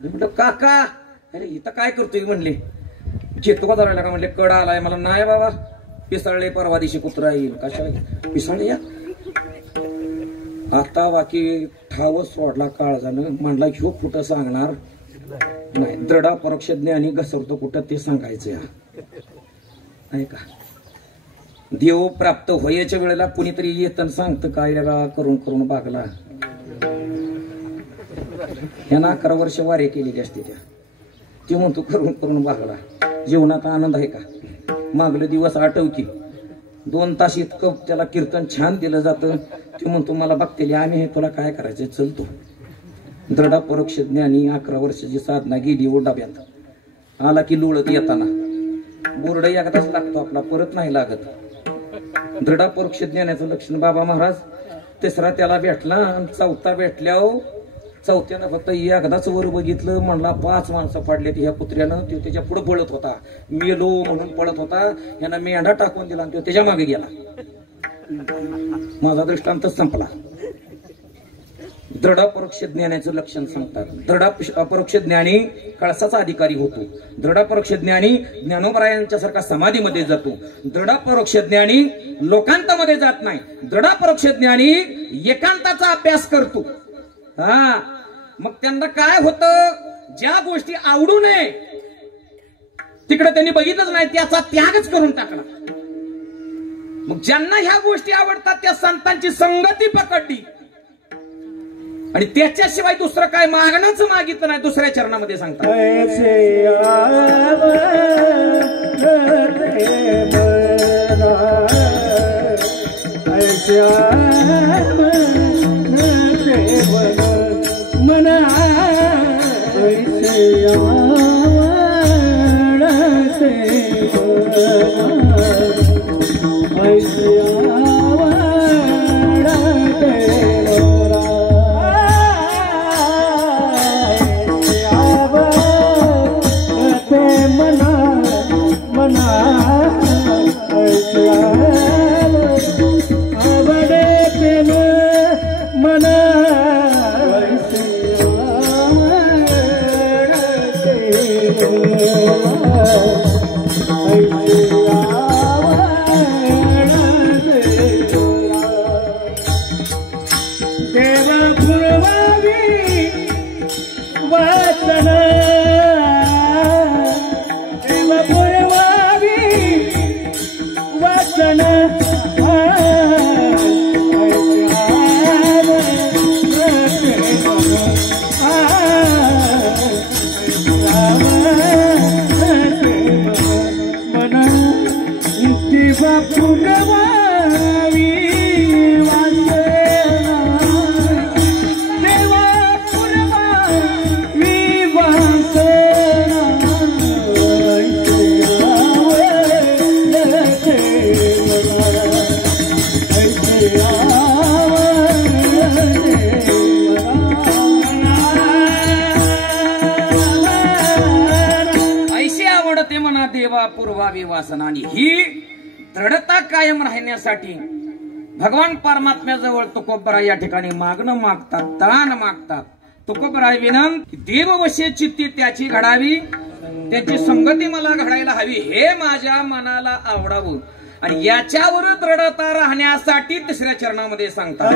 म्हटलं काका अरे इथं काय करतोय म्हणले. घेतो का जरा का म्हणले. कडा आलाय. मला नाही बाबा पिसाळले परवा दिवशी कुत्रा येईल. कशाला पिसाळे या? आता बाकी ठावच सोडला काळजानं. म्हणला ह्यो कुठं सांगणार नाही. दृढा परोक्ष ज्ञानी घसरतो कुठं ते सांगायचं या. नाही का? देव प्राप्त व्हायच्या वेळेला कुणीतरी येतं सांगतं काय करून करून बागला. ह्यानं 11 वर्ष वारे केलेली असते त्या. ती म्हणतो करून करून बागला. जीवनात आनंद आहे का? मागले दिवस आठव की 2 तास इतकं त्याला कीर्तन छान दिलं जातं. ती म्हणतो मला बघतेली आम्ही हे तुला काय करायचं चलतो. दृढा परोक्ष ज्ञानी 11 वर्षाची साधना गेली ओ डब्यात. आला की लोळत येताना बोर्ड एकदाच लागतो आपला परत नाही लागत. दृढा परोक्ष ज्ञानाचं लक्षण बाबा महाराज. तिसरा त्याला भेटला आणि 4था भेटल्यावर 4थ्यानं फक्त एकदाच वर बघितलं. म्हणला 5 माणसं पडले ह्या कुत्र्यानं. तो त्याच्या पुढे पळत होता. मेलो म्हणून पळत होता. यानं मेंढा टाकून दिला आणि तो त्याच्या मागे गेला. माझा दृष्टांतच संपला. दृढ परोक्ष ज्ञानाचं लक्षण सांगतात. दृढ अपरोक्ष ज्ञानी कळसाचा अधिकारी होतो. दृढ परोक्ष ज्ञानी ज्ञानोबरायांच्या सारखा समाधीमध्ये जातो. दृढ परोक्ष ज्ञानी लोकांतामध्ये जात नाही. दृढ परोक्ष ज्ञानी एकांताचा अभ्यास करतो. हा मग त्यांना काय होतं? ज्या गोष्टी आवडू नये तिकडे त्यांनी बघितलंच नाही. त्याचा त्यागच करून टाकला. मग ज्यांना ह्या गोष्टी आवडतात त्या संतांची संगती पकडली आणि त्याच्याशिवाय दुसरं काय मागणंच मागितलं नाही. दुसऱ्या चरणामध्ये सांगतात पूर्वावी वासना. आणि ही दृढता कायम राहण्यासाठी भगवान परमात्म्याजवळ तुकोबरा या ठिकाणी मागणं मागतात, दान मागतात. तुकोबरा विनंती देववशे चित्ती त्याची घडावी, त्याची संगती मला घडायला हवी, हे माझ्या मनाला आवडावं. आणि याच्यावर दृढता राहण्यासाठी तिसऱ्या चरणामध्ये सांगतात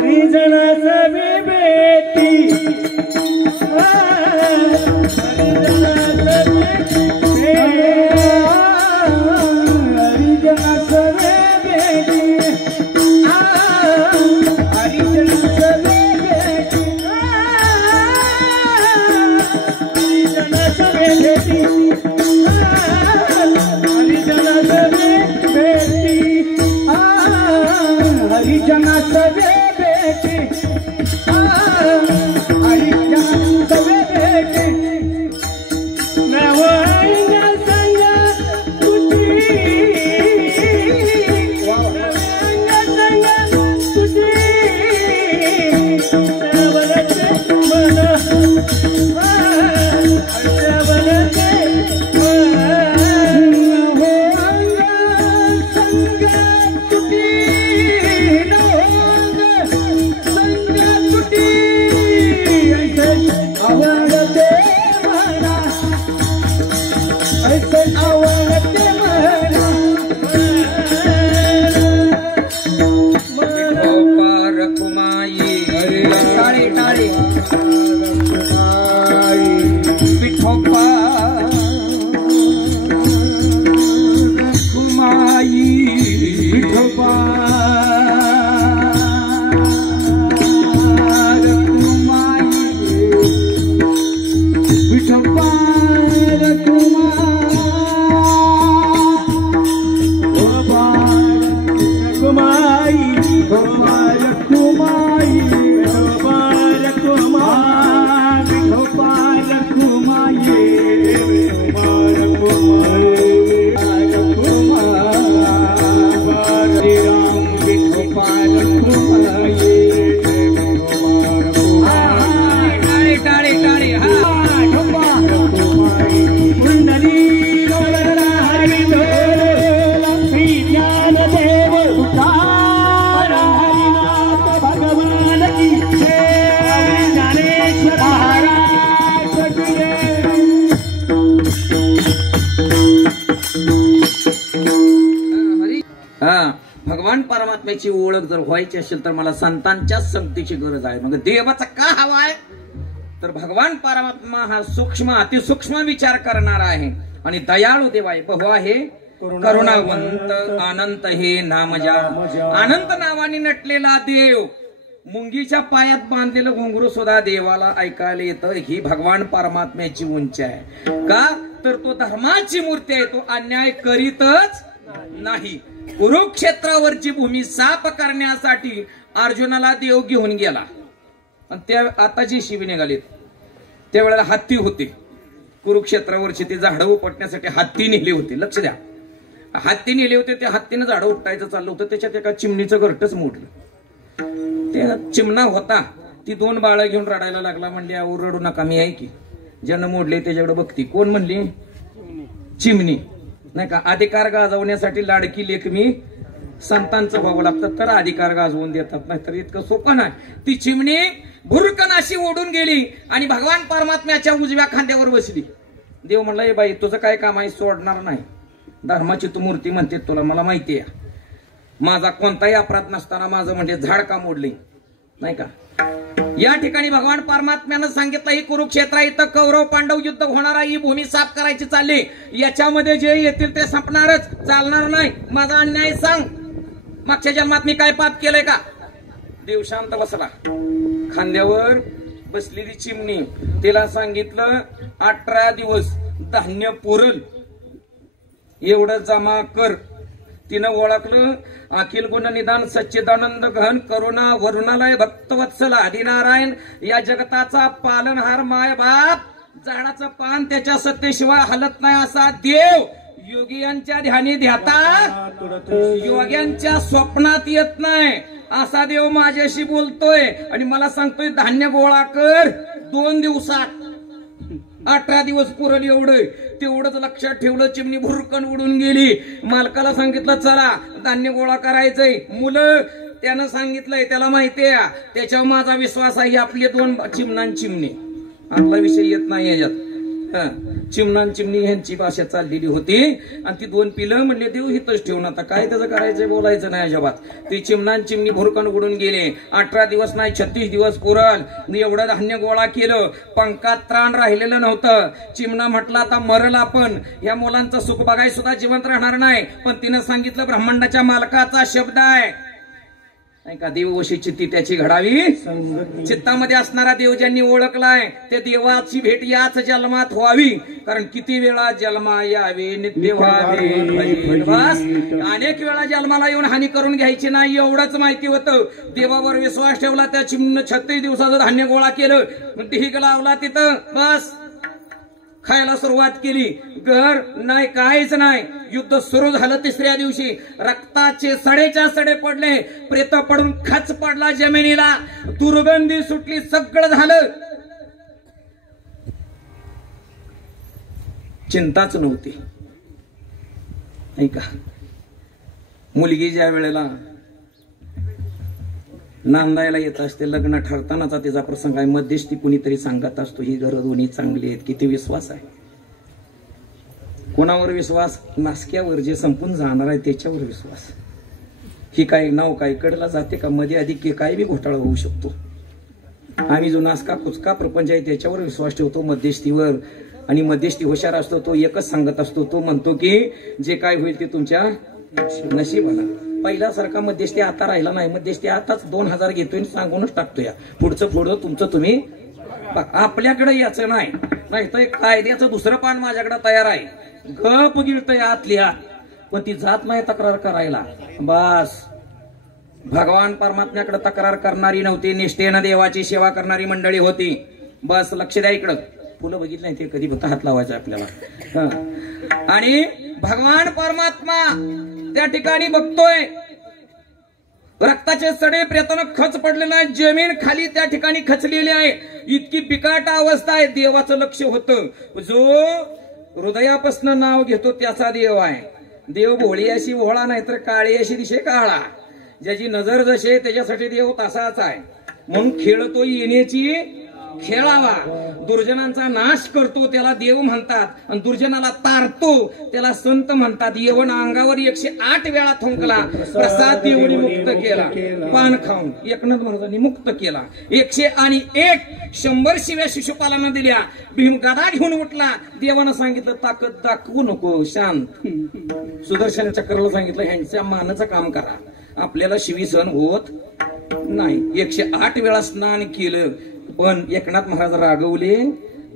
भगवान परमात्म्याची ओळख जर व्हायची असेल तर मला संतांच्या संगतीची गरज आहे. मग देवाचा का हवाय तर भगवान परमात्मा हा सूक्ष्म अतिसूक्ष्म विचार करणारा आहे आणि दयाळू देव आहे. बहु आहे करुणावंत अनंत हे नामजा. अनंत नावाने नटलेला देव, मुंगीच्या पायात बांधलेलं घुंगरू सुद्धा देवाला ऐकायला येतं. ही भगवान परमात्म्याची उंची आहे. का तर तो धर्माची मूर्ती आहे, तो अन्याय करीतच नाही. कुरुक्षेत्रावरची भूमी साफ करण्यासाठी अर्जुनाला देव घेऊन गेला आणि त्या आता जी शिवी निघालीत त्यावेळेला हत्ती होते. कुरुक्षेत्रावरची ती झाडं उपटण्यासाठी हत्ती नेले होते. लक्ष द्या, हत्ती नेले होते. त्या हत्तीनं झाडं उपटायचं चाललं होतं. त्याच्यात एका चिमणीचं घरटच मोडलं. ते चिमणा होता, ती 2 बाळं घेऊन रडायला लागला. म्हणली अहो रडू नका, मी आहे की. ज्यानं मोडले त्याच्याकडे बघती. कोण म्हणली? चिमणी. नाही का, अधिकार गाजवण्यासाठी लाडकी लेख मी संतांचं व्हावं लागतं तर अधिकार गाजवून देतात, नाही तर इतकं सोपं नाही. ती चिमणी भुरकनाशी ओढून गेली आणि भगवान परमात्म्याच्या उजव्या खांद्यावर बसली. देव म्हणला ए बाई तुझं काय काम आहे, सोडणार नाही. धर्माची तू मूर्ती म्हणते, तुला मला माहिती आहे माझा कोणताही अपराध नसताना माझं म्हणजे झाड का मोडले नाही का. या ठिकाणी भगवान परमात्म्यानं सांगितलं ही कुरुक्षेत्र इथं कौरव पांडव युद्ध होणारा, ही भूमी साफ करायची चालली. याच्यामध्ये जे येतील ते संपणारच, चालणार नाही. माझा अन्याय सांग, मागच्या जन्मात मी काय पाप केलंय का. देव शांत बसला. खांद्यावर बसलेली चिमणी, तिला सांगितलं 18 दिवस धान्य पुरल एवढं जमा कर. तिनं ओळखलं अखिल गुण निदान सच्चिदानंद घन करुणा वरुणालय भक्तवत्सल आदिनारायण या जगताचा पालनहार माय बाप, झाडाचं पान त्याच्या सत्तेशिवाय हलत नाही असा देव योगियांच्या ध्यानी ध्याता योग्यांच्या स्वप्नात येत नाही असा देव माझ्याशी बोलतोय आणि मला सांगतोय धान्य गोळा कर 2 दिवसात. 18 दिवस पुरल एवढं. तेवढंच लक्षात ठेवलं. चिमणी भुरकन उडून गेली. मालकाला सांगितलं चला धान्य गोळा करायचंय. मुलं त्यानं सांगितलंय, त्याला माहितीये त्याच्यावर माझा विश्वास आहे. आपले 2 चिमणान चिमणी, आपला विषय येत नाही याच्यात. चिमणान चिमणी ह्यांची भाषा चाललेली होती आणि ती 2 पिलं म्हणले देव हितच ठेवून आता काय त्याचं करायचं, बोलायचं नाही अजिबात. ती चिमणान चिमणी भुरकन उडून गेले. 18 दिवस नाही 36 दिवस पुरल. एवढं धान्य गोळा केलं. पंखात त्राण राहिलेलं नव्हतं. चिमणा म्हटलं आता मरल आपण, या मुलांचं सुख बघाय सुद्धा जिवंत राहणार नाही. पण तिनं सांगितलं ब्रह्मांडाच्या मालकाचा शब्द आहे का, देववशी चित्ती त्याची घडावी. चित्तामध्ये असणारा देव ज्यांनी ओळखलाय ते देवाची भेट याच जन्मात व्हावी. कारण किती वेळा जन्मा यावे नित्य व्हावे. बस अनेक वेळा जन्माला येऊन हानी करून घ्यायची नाही एवढंच माहिती होतं. देवावर विश्वास ठेवला. त्या चिमण 36 दिवसाचं धान्य गोळा केलं. ढीग लावला तिथं. बस खायला सुरुवात केली. घर नाही काहीच नाही. युद्ध सुरू झालं. 3ऱ्या दिवशी रक्ताचे सडेच्या सडे पडले. प्रेत पडून खच पडला जमिनीला. दुर्गंधी सुटली. सगळं झालं. चिंताच नव्हती नाही का. मुलगी ज्या वेळेला नांदायला येत असते, लग्न ठरतानाचा तिचा प्रसंग आहे. मध्यस्थी कुणीतरी सांगत असतो ही घरं दोन्ही चांगली आहेत. किती विश्वास आहे. कोणावर विश्वास? नासक्यावर, जे संपून जाणार आहे त्याच्यावर विश्वास. ही काय नाव काय कडला जाते का, मध्ये आधी काय बी घोटाळा होऊ शकतो. आम्ही जो नासका कुचका प्रपंच आहे त्याच्यावर विश्वास ठेवतो, मध्यस्थीवर. आणि मध्यस्थी हुशार असतो तो एकच सांगत असतो. तो म्हणतो की जे काय होईल ते तुमच्या नशिबाला. पहिल्यासारखा मध्यस्थी आता राहिला नाही. मध्यस्थी आताच 2000 घेतोय सांगूनच टाकतोय. पुढचं पुढं तुमचं तुम्ही. आपल्याकडे याचं नाही. तर कायद्याचं दुसरं पान माझ्याकडे तयार आहे. गप गिळतंय आतल्या, पण ती जात नाही तक्रार करायला. बस भगवान परमात्म्याकडे तक्रार करणारी नव्हती. निष्ठेनं देवाची सेवा करणारी मंडळी होती. बस लक्ष द्या इकडं. फुलं बघितलं नाही ते कधी हात लावायचं आपल्याला. आणि भगवान परमात्मा त्या ठिकाणी बघतोय. रक्ताचे सडे प्रेतानं खच पडलेला आहे. जमीन खाली त्या ठिकाणी खचलेली आहे. इतकी बिकट अवस्था आहे. देवाचं लक्ष होतं. जो हृदयापासून नाव घेतो त्याचा देव आहे. देव भोळी अशी भोळा नाही तर काळी अशी दिशे काळा. ज्याची नजर जशी त्याच्यासाठी देव तसाच आहे. म्हणून खेळतो येण्याची खेळावा. दुर्जनांचा नाश करतो त्याला देव म्हणतात. आणि दुर्जनाला तारतो त्याला संत म्हणतात. येवण अंगावर 108 वेळा थुंकला. प्रसाद देवणी मुक्त केला. पान खाऊन एकनाथ महाराजांनी मुक्त केला. 101 100 शिव्या शिशुपालांना दिल्या. भीम गदा घेऊन उठला. देवानं सांगितलं ताकद दाखवू नको, शांत. सुदर्शन चक्राला सांगितलं ह्यांच्या मानाचं काम करा. आपल्याला शिवी सहन होत नाही. 108 वेळा स्नान केलं. पण एकनाथ महाराज रागवले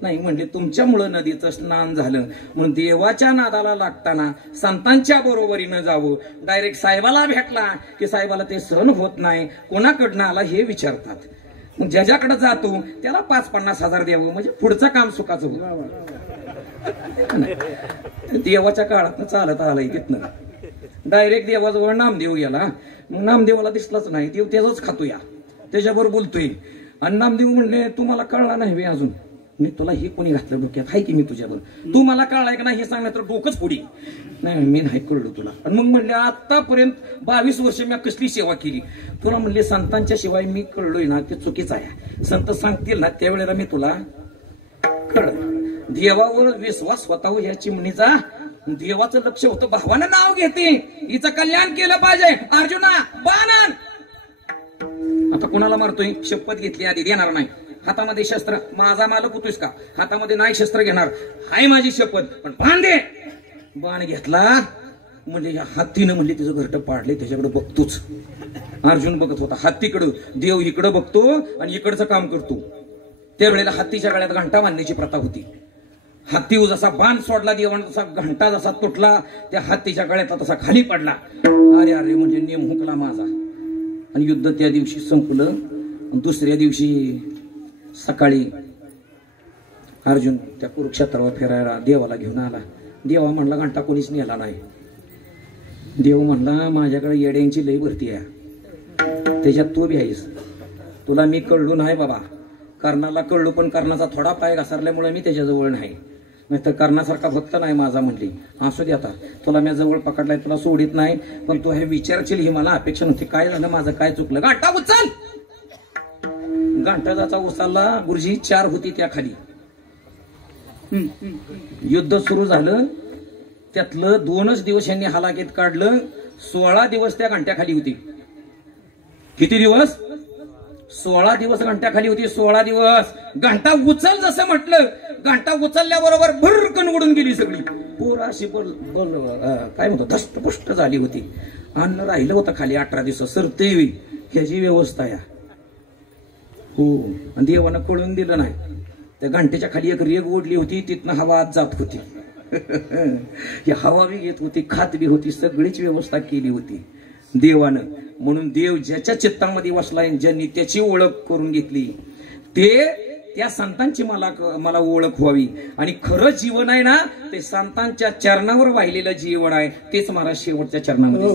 नाही. म्हणले तुमच्यामुळं नदीचं स्नान झालं. म्हणून देवाच्या नादाला लागताना संतांच्या बरोबरीनं जावं. डायरेक्ट साहेबाला भेटला की साहेबाला ते सहन होत नाही. कोणाकडनं आला हे विचारतात. मग ज्याच्याकडे जातो त्याला 5-50 हजार द्यावं म्हणजे पुढचं काम सुखाचं होतं. देवाच्या काळात चालत आलंय. तिथनं डायरेक्ट देवाजवळ नामदेव गेला. मग नामदेवाला दिसलाच नाही. देव त्याच खातोया, त्याच्याबरोबर बोलतोय. आणि नामदेव म्हणले तुम्हाला कळला नाही बे अजून. मी तुला हे कोणी घातलं डोक्यात आहे की मी तुझ्याबरोबर. तू मला कळलाय का नाही हे सांगणार तर डोकंच पुढे. नाही मी नाही कळलो तुला. आणि मग म्हणले आतापर्यंत 22 वर्ष मी कसली सेवा केली. तुला म्हणले संतांच्या शिवाय मी कळलोय ना ते चुकीचं आहे. संत सांगतील ना त्यावेळेला मी तुला कळ. देवावर विश्वास स्वतः ह्या चिमणीचा. देवाचं लक्ष होतं. भावानं नाव घेते हिचं कल्याण केलं पाहिजे. अर्जुना बाण. आता कोणाला मारतोय? शपथ घेतली आधी देणार नाही. हातामध्ये शस्त्र. माझा मालक होतोयस का? हातामध्ये नाही शस्त्र घेणार. हाय माझी शपथ. पण बाण दे. बाण घेतला. म्हणले या हत्तीनं म्हणले तिचं घरटं पाडले त्याच्याकडे बघतोच. अर्जुन बघत होता हत्तीकडं. देव इकडं बघतो आणि इकडचं काम करतो. त्यावेळेला हत्तीच्या गळ्यात घंटा बांधण्याची प्रथा होती. हत्ती जसा बाण सोडला देवाने तसा घंटा जसा तुटला त्या हत्तीच्या गळ्यात तसा खाली पडला. अरे अरे म्हणजे नेम हुकला माझा. आणि युद्ध त्या दिवशी संपलं. दुसऱ्या दिवशी सकाळी अर्जुन त्या कुरुक्षेत्रावर फिरायला देवाला घेऊन आला. देवा म्हणला घंटा कोणीच नेला नाही. देव म्हणला माझ्याकडे येड्यांची लई भरती आहे, त्याच्यात तू बी आहेस. तुला मी कळलो नाही बाबा. कर्णाला कळलो पण कर्णाचा थोडा पाय घसरल्यामुळे मी त्याच्याजवळ नाही, नाही तर कर्णासारखा भक्त नाही माझा म्हणली. असू दे आता तुला मी जवळ पकडलाय, तुला सोडित नाही, पण तू हे विचारशील ही मला अपेक्षा नव्हती. काय झालं माझं, काय चुकलं? घंटा उचल. घंटा जाता उचलला. गुरुजी 4 होती त्या खाली. युद्ध सुरू झालं. त्यातलं 2च दिवस यांनी हलाखीत काढलं. 16 दिवस त्या घंट्याखाली होती. किती दिवस? 16 दिवस घंट्याखाली होती. 16 दिवस. घंटा उचल जसं म्हटलं, घंटा उचलल्याबरोबर भरकन उडून गेली सगळी. पोरं अशी काय म्हणतो धष्टपुष्ट झाली होती. अन्न राहिलं होतं खाली 18 दिवस. सरतेवी ह्याची व्यवस्था या हो. आणि देवानं कळून दिलं नाही. त्या घंटेच्या खाली एक रेग ओढली होती, तिथनं हवा आत जात होती. ही हवा बी येत होती, खात बी होती, सगळीच व्यवस्था केली होती देवानं. म्हणून देव ज्याच्या चित्तामध्ये वसलाय, ज्यांनी त्याची ओळख करून घेतली, ते त्या संतांची मला ओळख व्हावी. आणि खरं जीवन आहे ना ते संतांच्या चरणावर वाहिलेलं जीवन आहे. तेच मला शेवटच्या चरणामध्ये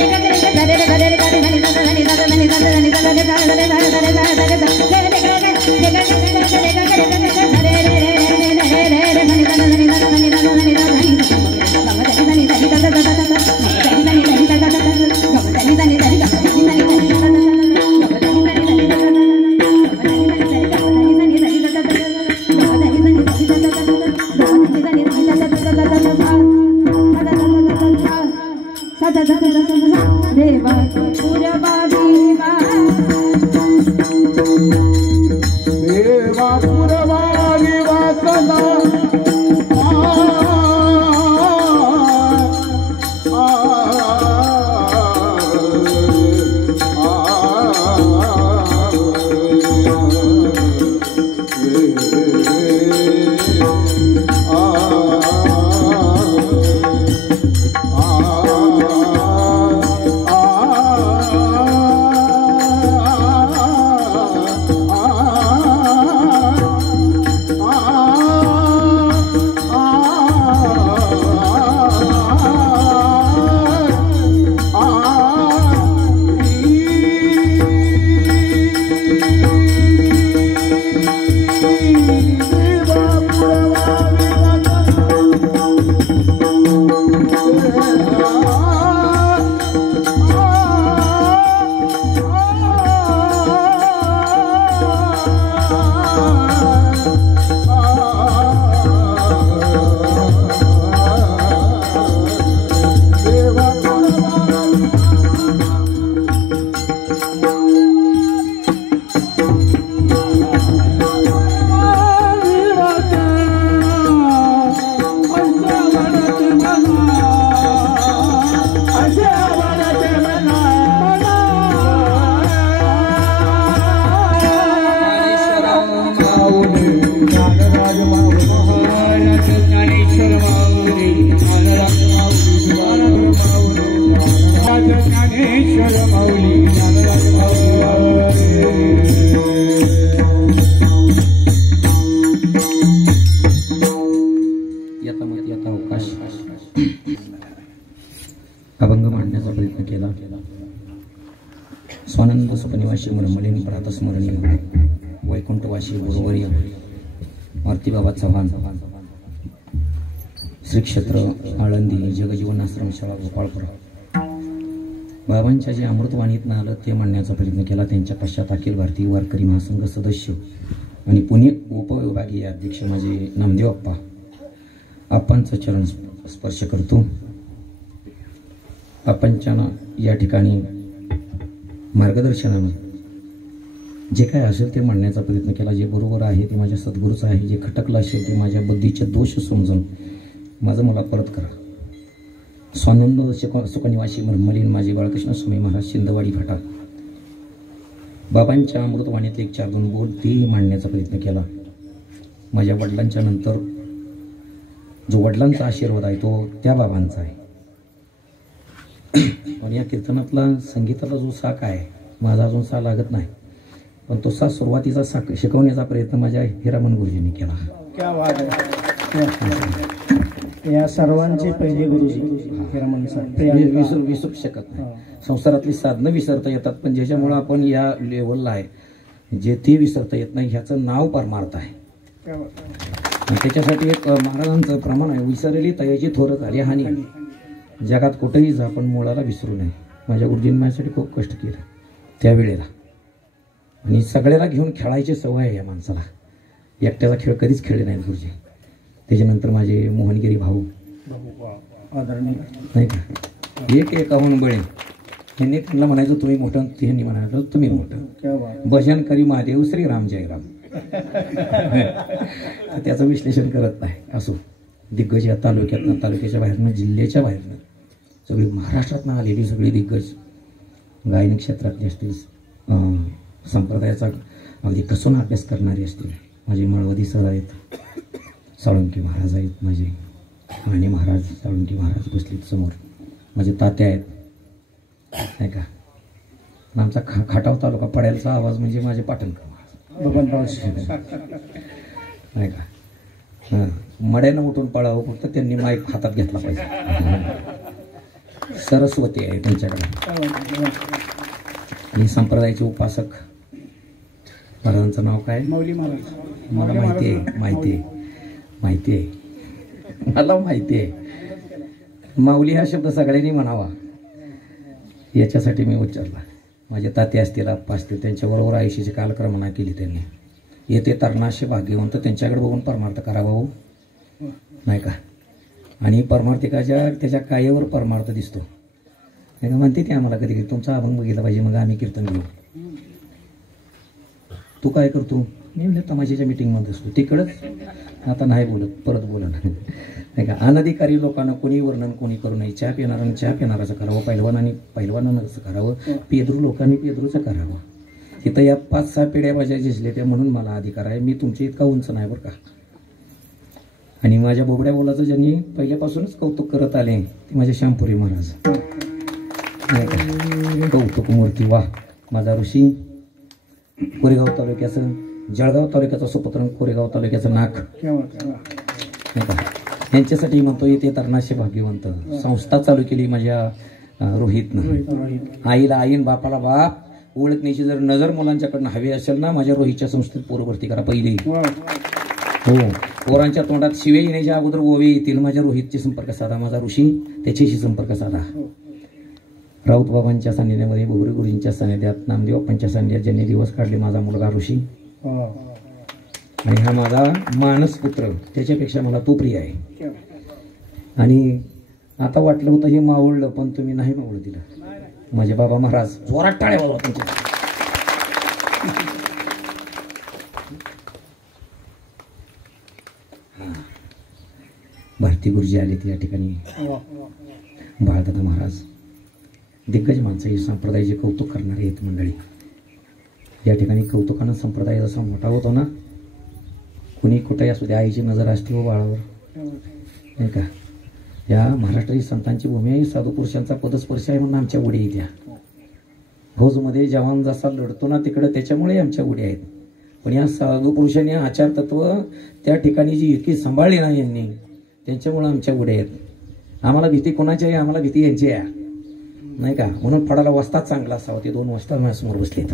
Thank you. देवा पुरवादिवा देवा पुरवादिवा सदा अभंग मांडण्याचा प्रयत्न केला. स्वानंद सुपनिवासी मुरमलिन प्रातस्मरणीय वैकुंठवासी गुरुवर्य मारुतीबाबा चव्हाण श्री क्षेत्र आळंदी जगजीवन आश्रमशाळा गोपाळपूर बाबांच्या जे अमृतवाणीतनं आलं ते मांडण्याचा प्रयत्न केला. त्यांच्या पश्चात अखिल भारतीय वारकरी महासंघ सदस्य आणि पुणे उपविभागीय अध्यक्ष माझे नामदेव अप्पा आप्पांचं चरण स्पर्श करतो. आप्पांच्या या ठिकाणी मार्गदर्शनानं जे काय असेल ते मांडण्याचा प्रयत्न केला. जे बरोबर आहे ते माझ्या सद्गुरूचं आहे, जे खटकलं असेल ते माझ्या बुद्धीचे दोष समजून माझं मला परत करा. स्वानंद सुखनिवासी ब्रह्मलीन माझे बाळकृष्ण स्वामी महाराज शिंदवाडी फाटा बाबांच्या अमृतवाणीतले 1-4 बोल तेही मांडण्याचा प्रयत्न केला. माझ्या वडिलांच्या नंतर जो वडिलांचा आशीर्वाद आहे तो त्या बाबांचा आहे. पण या कीर्तनातला संगीताला जो साक आहे माझा अजून सा लागत नाही, पण तो सा सुरुवातीचा साक शिकवण्याचा प्रयत्न माझ्या हिरामन गुरुजींनी केला. क्या बात आहे. या सर्वांचे पहिले गुरुजी हिरामन सर विसरू शकत नाही. संसारातली साधनं विसरता येतात, पण ज्याच्यामुळे आपण या लेवलला आहे जे ते विसरता येत नाही ह्याचं नाव परमार्थ आहे. त्याच्यासाठी एक महाराजांचं प्रमाण आहे, विसरलेली तयाची थोर झाली हानी. जगात कुठेही जा पण मुळाला विसरू नये. माझ्या गुरुजींनी माझ्यासाठी खूप कष्ट केलं त्यावेळेला, आणि सगळ्याला घेऊन खेळायची सवय आहे या माणसाला. एकट्याचा खेळ कधीच खेळले नाहीत गुरुजी. त्याच्यानंतर माझे मोहनगिरी भाऊ नाही का, एक एकाहून बळे यांनी त्यांना म्हणायचं तुम्ही मोठं, त्यांनी म्हणायचं तुम्ही मोठं. भजन करी महादेव श्रीराम जयराम. त्याचं विश्लेषण करत नाही. असो, दिग्गज या तालुक्यातनं, तालुक्याच्या बाहेरनं, जिल्ह्याच्या बाहेरनं सगळी महाराष्ट्रातनं आलेली सगळी दिग्गज गायन क्षेत्रातली असतील, संप्रदायाचा अगदी कसून अभ्यास करणारी असतील. माझे मळवदी सर आहेत, साळुंकी महाराज आहेत, माझे आणि महाराज साळुंकी महाराज बसलेत समोर. माझे तात्या आहेत नाही का. आमचा खाटाव तालुका पड्यालचा आवाज म्हणजे माझे पाटणकर महाराज नाही का. हां, मड्यानं उठून पळावं फक्त त्यांनी माईक हातात घेतला पाहिजे. सरस्वती आहे त्यांच्याकडे. आणि संप्रदायाचे उपासक महाराजांचं नाव काय? माऊली महाराज. मला माहिती आहे, माहिती आहे, माहिती आहे, मला माहिती आहे. माऊली हा शब्द सगळ्यांनी म्हणावा याच्यासाठी मी उच्चारला. माझे ताते असतील, आप्पा असतील, त्यांच्याबरोबर आयुष्याची कालक्रमणा केली त्यांनी. येते तरणाशे भाग्यवंत त्यांच्याकडे बघून परमार्थ करावा हो नाही का. आणि परमार्थिकाच्या त्याच्या कायेवर परमार्थ दिसतो. म्हणते ते आम्हाला कधी कधी तुमचा अभंग बघितला पाहिजे मग आम्ही कीर्तन घेऊ. तू काय करतो? मी म्हणजे तमाशाच्या मिटिंगमध्ये असतो तिकडंच. आता नाही बोलत, परत बोला नाही का. अनधिकारी लोकांना कोणी वर्णन कोणी करू नये. चहा पिणाऱ्यानं चहा पिणाराचं करावं, पैलवानांनी पैलवानानं करावं, पेदरू लोकांनी पेदरूचं करावं. तिथं या 5-6 पिढ्या माझ्या झिजले त्या म्हणून मला अधिकार आहे. मी तुमच्या इतका उंच नाही बरं का. आणि माझ्या बोबड्या बोलाचं ज्यांनी पहिल्यापासूनच कौतुक करत आले ते माझे श्यामपुरी महाराज. कौतुक मूर्ती वा. माझा ऋषी कोरेगाव तालुक्याचं, जळगाव तालुक्याचा सुपुत्र, कोरेगाव तालुक्याचं नाक यांच्यासाठी म्हणतो येते तरणाशे भाग्यवंत. संस्था चालू केली माझ्या रोहितनं. आईला आईन बापाला बाप ओळखण्याची जर नजर मुलांच्याकडनं हवी असेल ना माझ्या रोहितच्या संस्थेत पोरं भरती करा पहिली. हो, पोरांच्या तोंडात शिवे येण्याच्या अगोदर ओवे येतील. माझ्या रोहितचे संपर्क साधा. माझा ऋषी त्याच्याशी संपर्क साधा. राऊत बाबांच्या सान्निध्यामध्ये, बोबरे गुरुजींच्या सान्निध्यात, नामदेव बाप्पांच्या सान्निध्यात ज्यांनी दिवस काढले माझा मुलगा ऋषी आणि हा माझा मानस पुत्र. त्याच्यापेक्षा मला तो प्रिय आहे. आणि आता वाटलं होतं हे मावळलं पण तुम्ही नाही मावळ दिलं. माझे बाबा महाराज जोरात टाळ्या वाजवा तुमच्या. भारती गुरुजी आले या ठिकाणी. बाळदादा महाराज दिग्गज माणसं, हे संप्रदायाचे कौतुक करणारे आहेत मंडळी. या ठिकाणी कौतुकानं संप्रदाय जसा मोठा होतो ना, कुणी कुठेही असू द्या आईची नजर असते व बाळावर नाही का. या महाराष्ट्राची संतांची भूमी आहे. साधू पुरुषांचा पदस्पर्श आहे म्हणून आमच्या उडी येत्या. फौजमध्ये जवान जसा लढतो ना तिकडं त्याच्यामुळे आमच्या उडी आहेत. पण या साधू पुरुषांनी आचार तत्व त्या ठिकाणी जी इतकी सांभाळली ना यांनी त्यांच्यामुळे आमच्या उड्या आहेत. आम्हाला भीती कोणाची आहे? आम्हाला भीती यांची आहे नाही का. म्हणून फडाला वस्ताद चांगला असावा. ते 2 वस्ताद माझ्यासमोर बसले.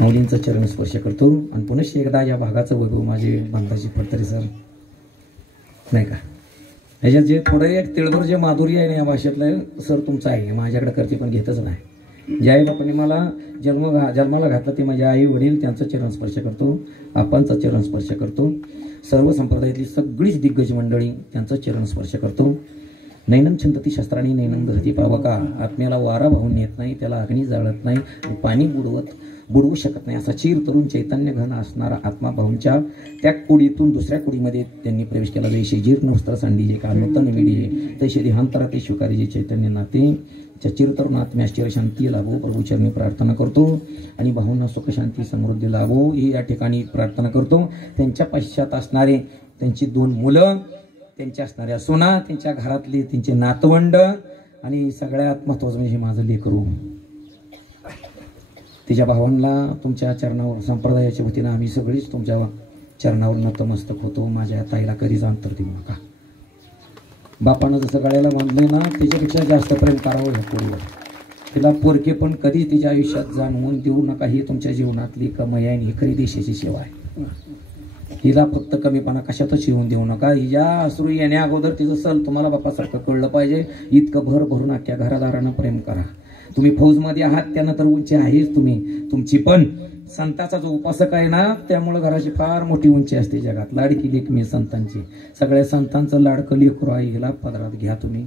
मौलींचा चरण स्पर्श करतो आणि पुनश्च एकदा या भागाचं वैभव माझे बांधाची फडतरे सर नाही का. ह्याच्यात जे थोडं एक तिळभर जे माधुर्य आहे ना या भाषेतलं सर तुमचं आहे. माझ्याकडे करते पण घेतच नाही. ज्या आई बापांनी मला जन्माला घातलं ते माझ्या आई वडील त्यांचं चरण स्पर्श करतो. आपांचा चरण स्पर्श करतो. सर्व संप्रदायातली सगळीच दिग्गज मंडळी त्यांचा चरण स्पर्श करतो. नैनम छंदती शस्त्राने नैनम दहती पावका. आत्म्याला वारा वाहून येत नाही, त्याला अग्नी जाळत नाही, पाणी बुडवू शकत नाही असा चीर तरुण चैतन्य घन असणारा आत्मा भाऊंच्या त्या कुडीतून दुसऱ्या कुडीमध्ये त्यांनी प्रवेश केला. जैसे जीर्ण वस्त्र सांडी जे का नूतन विडी तैसे देहांतरा ते स्वीकारी जे चैतन्य नाते. त्या चिरतरुण आत्म्यास चिरशांती लाभो प्रभूचरणी प्रार्थना करतो. आणि भाऊंना सुख शांती समृद्धी लाभो ही या ठिकाणी प्रार्थना करतो. त्यांच्या पश्चात असणारे त्यांची 2 मुलं, त्यांच्या असणाऱ्या सोना, त्यांच्या घरातली त्यांचे नातवंड आणि सगळ्यात महत्वाचं म्हणजे माझं लेकरू. तिच्या भावांना तुमच्या चरणावर संप्रदायाच्या वतीनं आम्ही सगळीच तुमच्या चरणावर नतमस्तक होतो. माझ्या ताईला कधीच अंतर देऊ नका. बापानं जसं गळ्याला बांधलंय ना त्याच्यापेक्षा जास्त प्रेम करावं ह्या पोरीवर. तिला पोरके पण कधीच तिच्या आयुष्यात जाणवून देऊ नका. ही तुमच्या जीवनातली कमाई आहे. ही खरी देशाची सेवा आहे. हिला फक्त कमीपणा कशातच येऊन देऊ नका. हिच्या अश्रू येण्या अगोदर तिचं सल तुम्हाला बापासारखं कळलं पाहिजे. इतकं भर भरून अख्ख्या घरादारानं प्रेम करा. तुम्ही फौजमध्ये आहात त्यानं तर उंची आहेच तुमची पण संताचा जो उपासक आहे ना त्यामुळे घराची फार मोठी उंची असते जगात. लाडकी लेक मी संतांची. सगळ्या संतांचं लाडकं लेकरू आहे. हिला पदरात घ्या तुम्ही.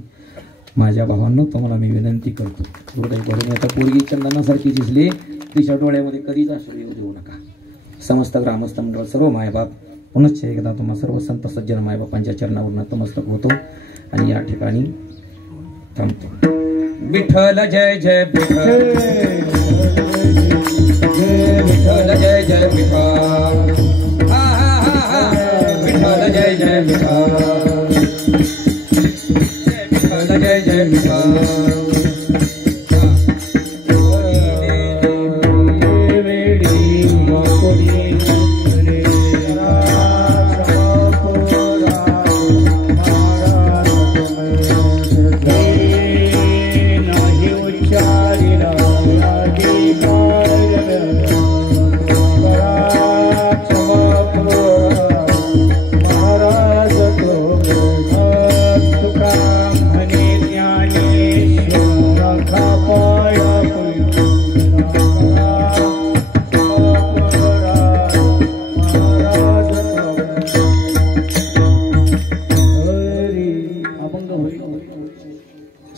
माझ्या भावांनो तुम्हाला मी विनंती करतो हृदय भरून. आता पोरगी चंदनासारखी दिसली तिच्या डोळ्यामध्ये कधीच अश्रू येऊ देऊ नका. समस्त ग्रामस्थ मंडळ सर्व मायबाप पुनश्च एकदा तुम्हा सर्व संत सज्जन मायबापांच्या चरणावर नतमस्तक होतो आणि या ठिकाणी थांबतो. विठ्ठल जय जय विठ्ठल, विठ्ठल जय जय विठ्ठल, हा हा हा हा विठ्ठल जय जय विठ्ठल, विठ्ठल जय जय विठ्ठल.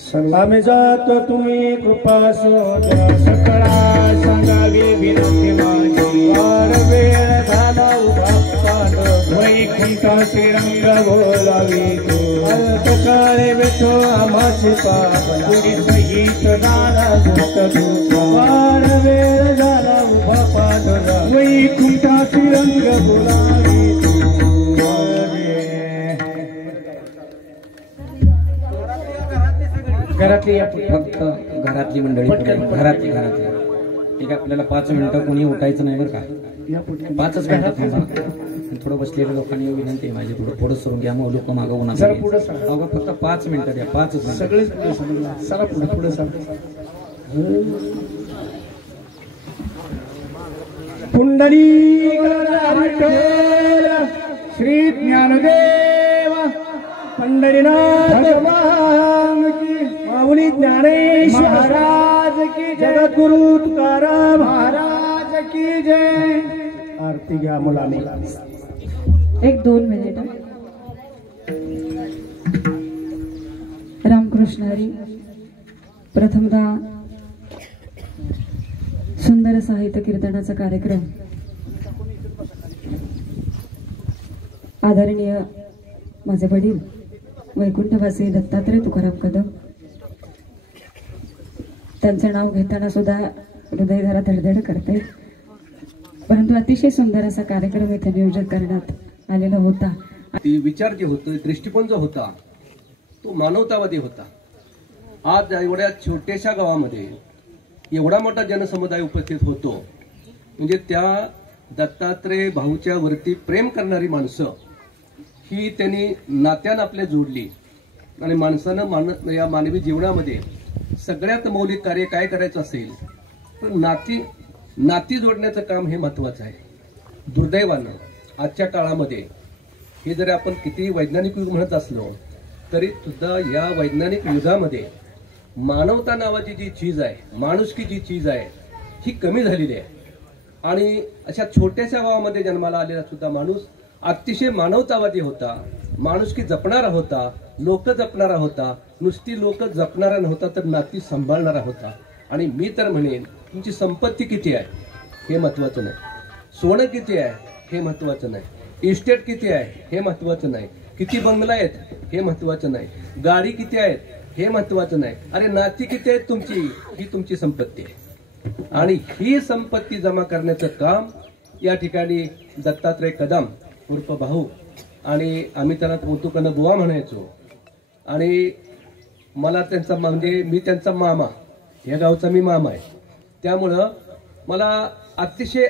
आम्ही जातो तुम्ही कृपा शोधा सकळा सांगावी विनंती माझी वार वेळ झाला उभा पांड वैकुंठा श्रीरंग बोलावी तू काळे बेठो आम्हाचे पावडी सहित झाला गुप्त वार वेळ झाला उभा पांड वैकुंठा श्रीरंग बोलावी तू घरातली फक्त घरातली मंडळी घरातली ठीक आहे. आपल्याला 5 मिनिटं कोणी उठायचं नाही बरं का. 5च मिनिटं थांबा. थोडं बसलेल्या लोकांनी विनंती आहे माझी थोडं पुढं सरून घ्या. मग लोक मागं होणार फक्त 5 मिनिटं द्या. 5 सगळे सरा पुढे पुढे पुंडली श्री ज्ञानदेव पंढरीनाथ माऊली ज्ञानेश महाराज की जगद्गुरु तुकाराम महाराज की जय. आरती घ्या मुलाने. 1-2 मिनिट. रामकृष्ण हरी. प्रथमतः सुंदर साहित्य कीर्तनाचा कार्यक्रम आदरणीय माझे वडील वैकुंठवासी दत्तात्रय तुकाराम कदम त्यांचं नाव घेताना सुद्धा हृदय जरा धडधड करते. परंतु अतिशय सुंदर असा कार्यक्रम इथे नियोजन करण्यात आलेला होता. विचार जे होते दृष्टिकोन जो होता तो मानवतावादी होता. आज एवढ्या छोट्याशा गावामध्ये एवढा मोठा जनसमुदाय उपस्थित होतो म्हणजे त्या दत्तात्रय भाऊच्या वरती प्रेम करणारी माणसं ही त्यांनी नात्यानं आपल्या जोडली. आणि माणसानं या मानवी जीवनामध्ये सगळ्यात मौलिक कार्य काय करायचं असेल तर नाती जोडण्याचं काम हे महत्वाचं आहे. दुर्दैवानं आजच्या काळामध्ये हे जरी आपण किती वैज्ञानिक युग म्हणत असलो तरी सुद्धा या वैज्ञानिक युगामध्ये मानवता नावाची जी चीज आहे माणुसकी जी चीज आहे ही कमी झालेली आहे. आणि अशा छोट्याशा गावामध्ये जन्माला आलेला सुद्धा माणूस अतिशय मानवतावादी होता. माणुसकी जपणारा होता. लोक जपणारा होता. नुसती लोक जपणारा नव्हता तर नाती सांभाळणारा होता. आणि मी तर म्हणेन तुमची संपत्ती किती आहे हे महत्वाचं नाही. सोनं किती आहे हे महत्वाचं नाही. इस्टेट किती आहे हे महत्वाचं नाही. किती बंगला आहेत हे महत्वाचं नाही. गाडी किती आहेत हे महत्वाचं नाही. अरे नाती किती आहेत तुमची ही तुमची संपत्ती आहे. आणि ही संपत्ती जमा करण्याचं काम या ठिकाणी दत्तात्रय कदम उर्फ भाऊ आणि आम्ही त्याला कौतुकानं बुवा म्हणायचो. आणि मला त्यांचा म्हणजे मी त्यांचा मामा या गावचा मी मामा आहे. त्यामुळं मला अतिशय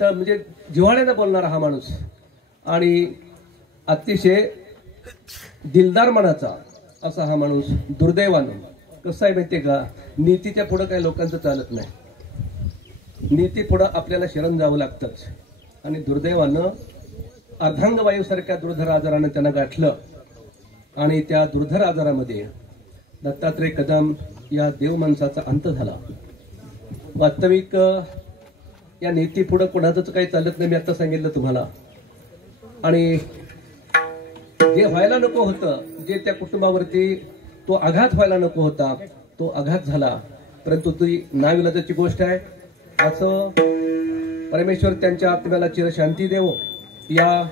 म्हणजे जिव्हाळ्यानं बोलणारा हा माणूस आणि अतिशय दिलदार मनाचा असा हा माणूस. दुर्दैवानं कसं आहे माहितीये का नीतीच्या पुढं काही लोकांचं चालत नाही. नीती पुढं आपल्याला शरण जावं लागतंच. आणि दुर्दैवानं अर्धांगवायूसारख्या दुर्धर आजारानं त्यांना गाठलं. आणि त्या दुर्धर आजारामध्ये दत्तात्रय कदम या देव माणसाचा अंत झाला. वास्तविक या नीती पुढं कोणाचंच काही चालत नाही मी आता सांगितलं तुम्हाला. आणि जे व्हायला नको होतं जे त्या कुटुंबावरती तो आघात व्हायला नको होता तो आघात झाला. परंतु ती नाविलाजाची गोष्ट आहे. असं परमेश्वर त्यांच्या आत्म्याला चिरशांती देवो या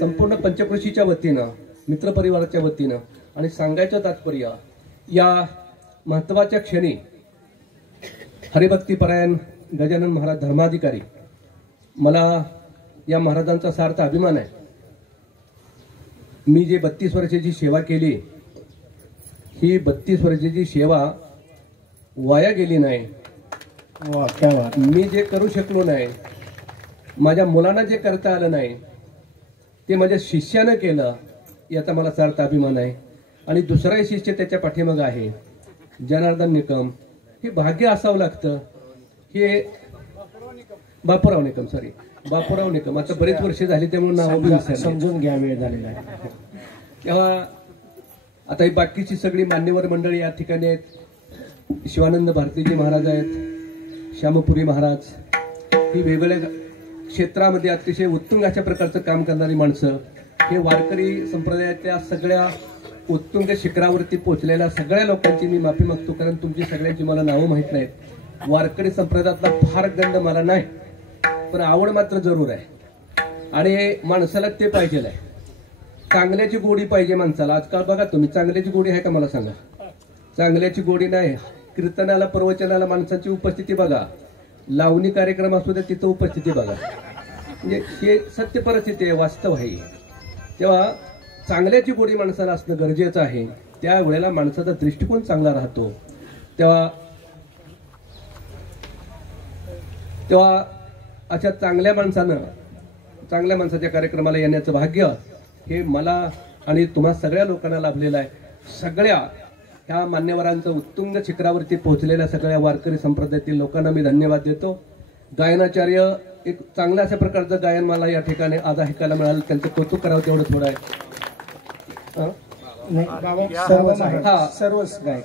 संपूर्ण पंचकृषीच्या वतीनं मित्रपरिवाराच्या वतीनं. आणि सांगायचं तात्पर्य या महत्वाच्या क्षणी हरिभक्तीपरायण गजानन महाराज धर्माधिकारी मला या महाराजांचा सार्थ अभिमान आहे. मी जे 32 वर्षाची सेवा केली ही 32 वर्षाची सेवा वाया गेली नाही. मी जे करू शकलो नाही माझ्या मुलांना जे करता आलं नाही ते माझ्या शिष्यानं केलं याचा मला सार्थ अभिमान आहे. आणि दुसराही शिष्य त्याच्या पाठीमागं आहे जनार्दन निकम. हे भाग्य असावं लागतं. हे बापूराव निकम आता बरेच वर्ष झाली त्यामुळे नाव समजून घ्या वेळ झालेला आहे. तेव्हा आता ही बाकीची सगळी मान्यवर मंडळी या ठिकाणी आहेत. शिवानंद भारतीजी महाराज आहेत. श्यामपुरी महाराज ही वेगवेगळ्या क्षेत्रामध्ये अतिशय उत्तुंग अशा प्रकारचं काम करणारी माणसं. हे वारकरी संप्रदायातल्या सगळ्या उत्तुंग शिखरावरती पोहोचलेल्या सगळ्या लोकांची मी माफी मागतो, कारण तुमची सगळ्यांची मला नावं माहित नाहीत. वारकरी संप्रदायातला फार गंध मला नाही, पण आवड मात्र जरूर आहे. आणि माणसाला ते पाहिजे आहे, चांगल्याची गोडी पाहिजे माणसाला. आजकाल बघा तुम्ही, चांगल्याची गोडी आहे का मला सांगा? चांगल्याची गोडी नाही. कीर्तनाला प्रवचनाला माणसाची उपस्थिती बघा, लावणी कार्यक्रम असू द्या तिथं उपस्थिती बघा. म्हणजे हे सत्य परिस्थिती आहे, वास्तव आहे. तेव्हा चांगल्याची गोडी माणसाला असणं गरजेचं आहे. त्यावेळेला माणसाचा दृष्टिकोन चांगला राहतो. तेव्हा अशा चांगल्या माणसाच्या कार्यक्रमाला येण्याचं भाग्य हे मला आणि तुम्हा सगळ्या लोकांना लाभलेलं आहे. सगळ्या ह्या मान्यवरांचं उत्तुंग शिखरावरती पोहोचलेल्या सगळ्या वारकरी संप्रदायातील लोकांना मी धन्यवाद देतो. गायनाचार्य एक चांगल्या अशा प्रकारचं गायन मला या ठिकाणी आज ऐकायला मिळालं, त्यांचं कौतुक करावं तेवढं थोडं आहे. सर्वच गायक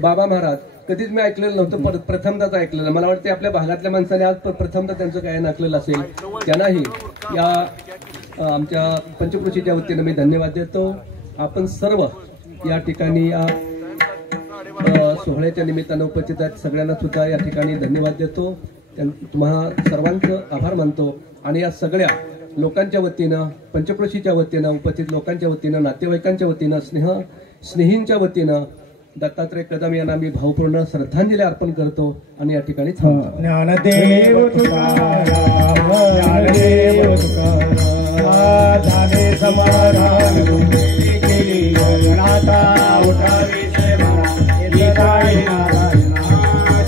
बाबा महाराज कधीच मी ऐकलेलं नव्हतं, प्रथमदाच ऐकलेलं. मला वाटते आपल्या भागातल्या माणसाने आज प्रथमदा त्यांचं गायन ऐकलेलं असेल. त्यांनाही या आमच्या पंचक्रोशीच्या वतीनं मी धन्यवाद देतो. आपण सर्व या ठिकाणी या सोहळ्याच्या निमित्तानं उपस्थित आहेत, सगळ्यांना सुद्धा या ठिकाणी धन्यवाद देतो. तुम्हाला सर्वांचं आभार मानतो. आणि या सगळ्या लोकांच्या वतीनं, पंचक्रोशीच्या वतीनं, उपस्थित लोकांच्या वतीनं, नातेवाईकांच्या वतीनं, स्नेहींच्या वतीनं दत्तात्रय कदम यांना मी भावपूर्ण श्रद्धांजली अर्पण करतो आणि या ठिकाणी थांबतो. ज्ञानदेव तुकाराम, ज्ञानदेव तुकाराम, झाले समाधान.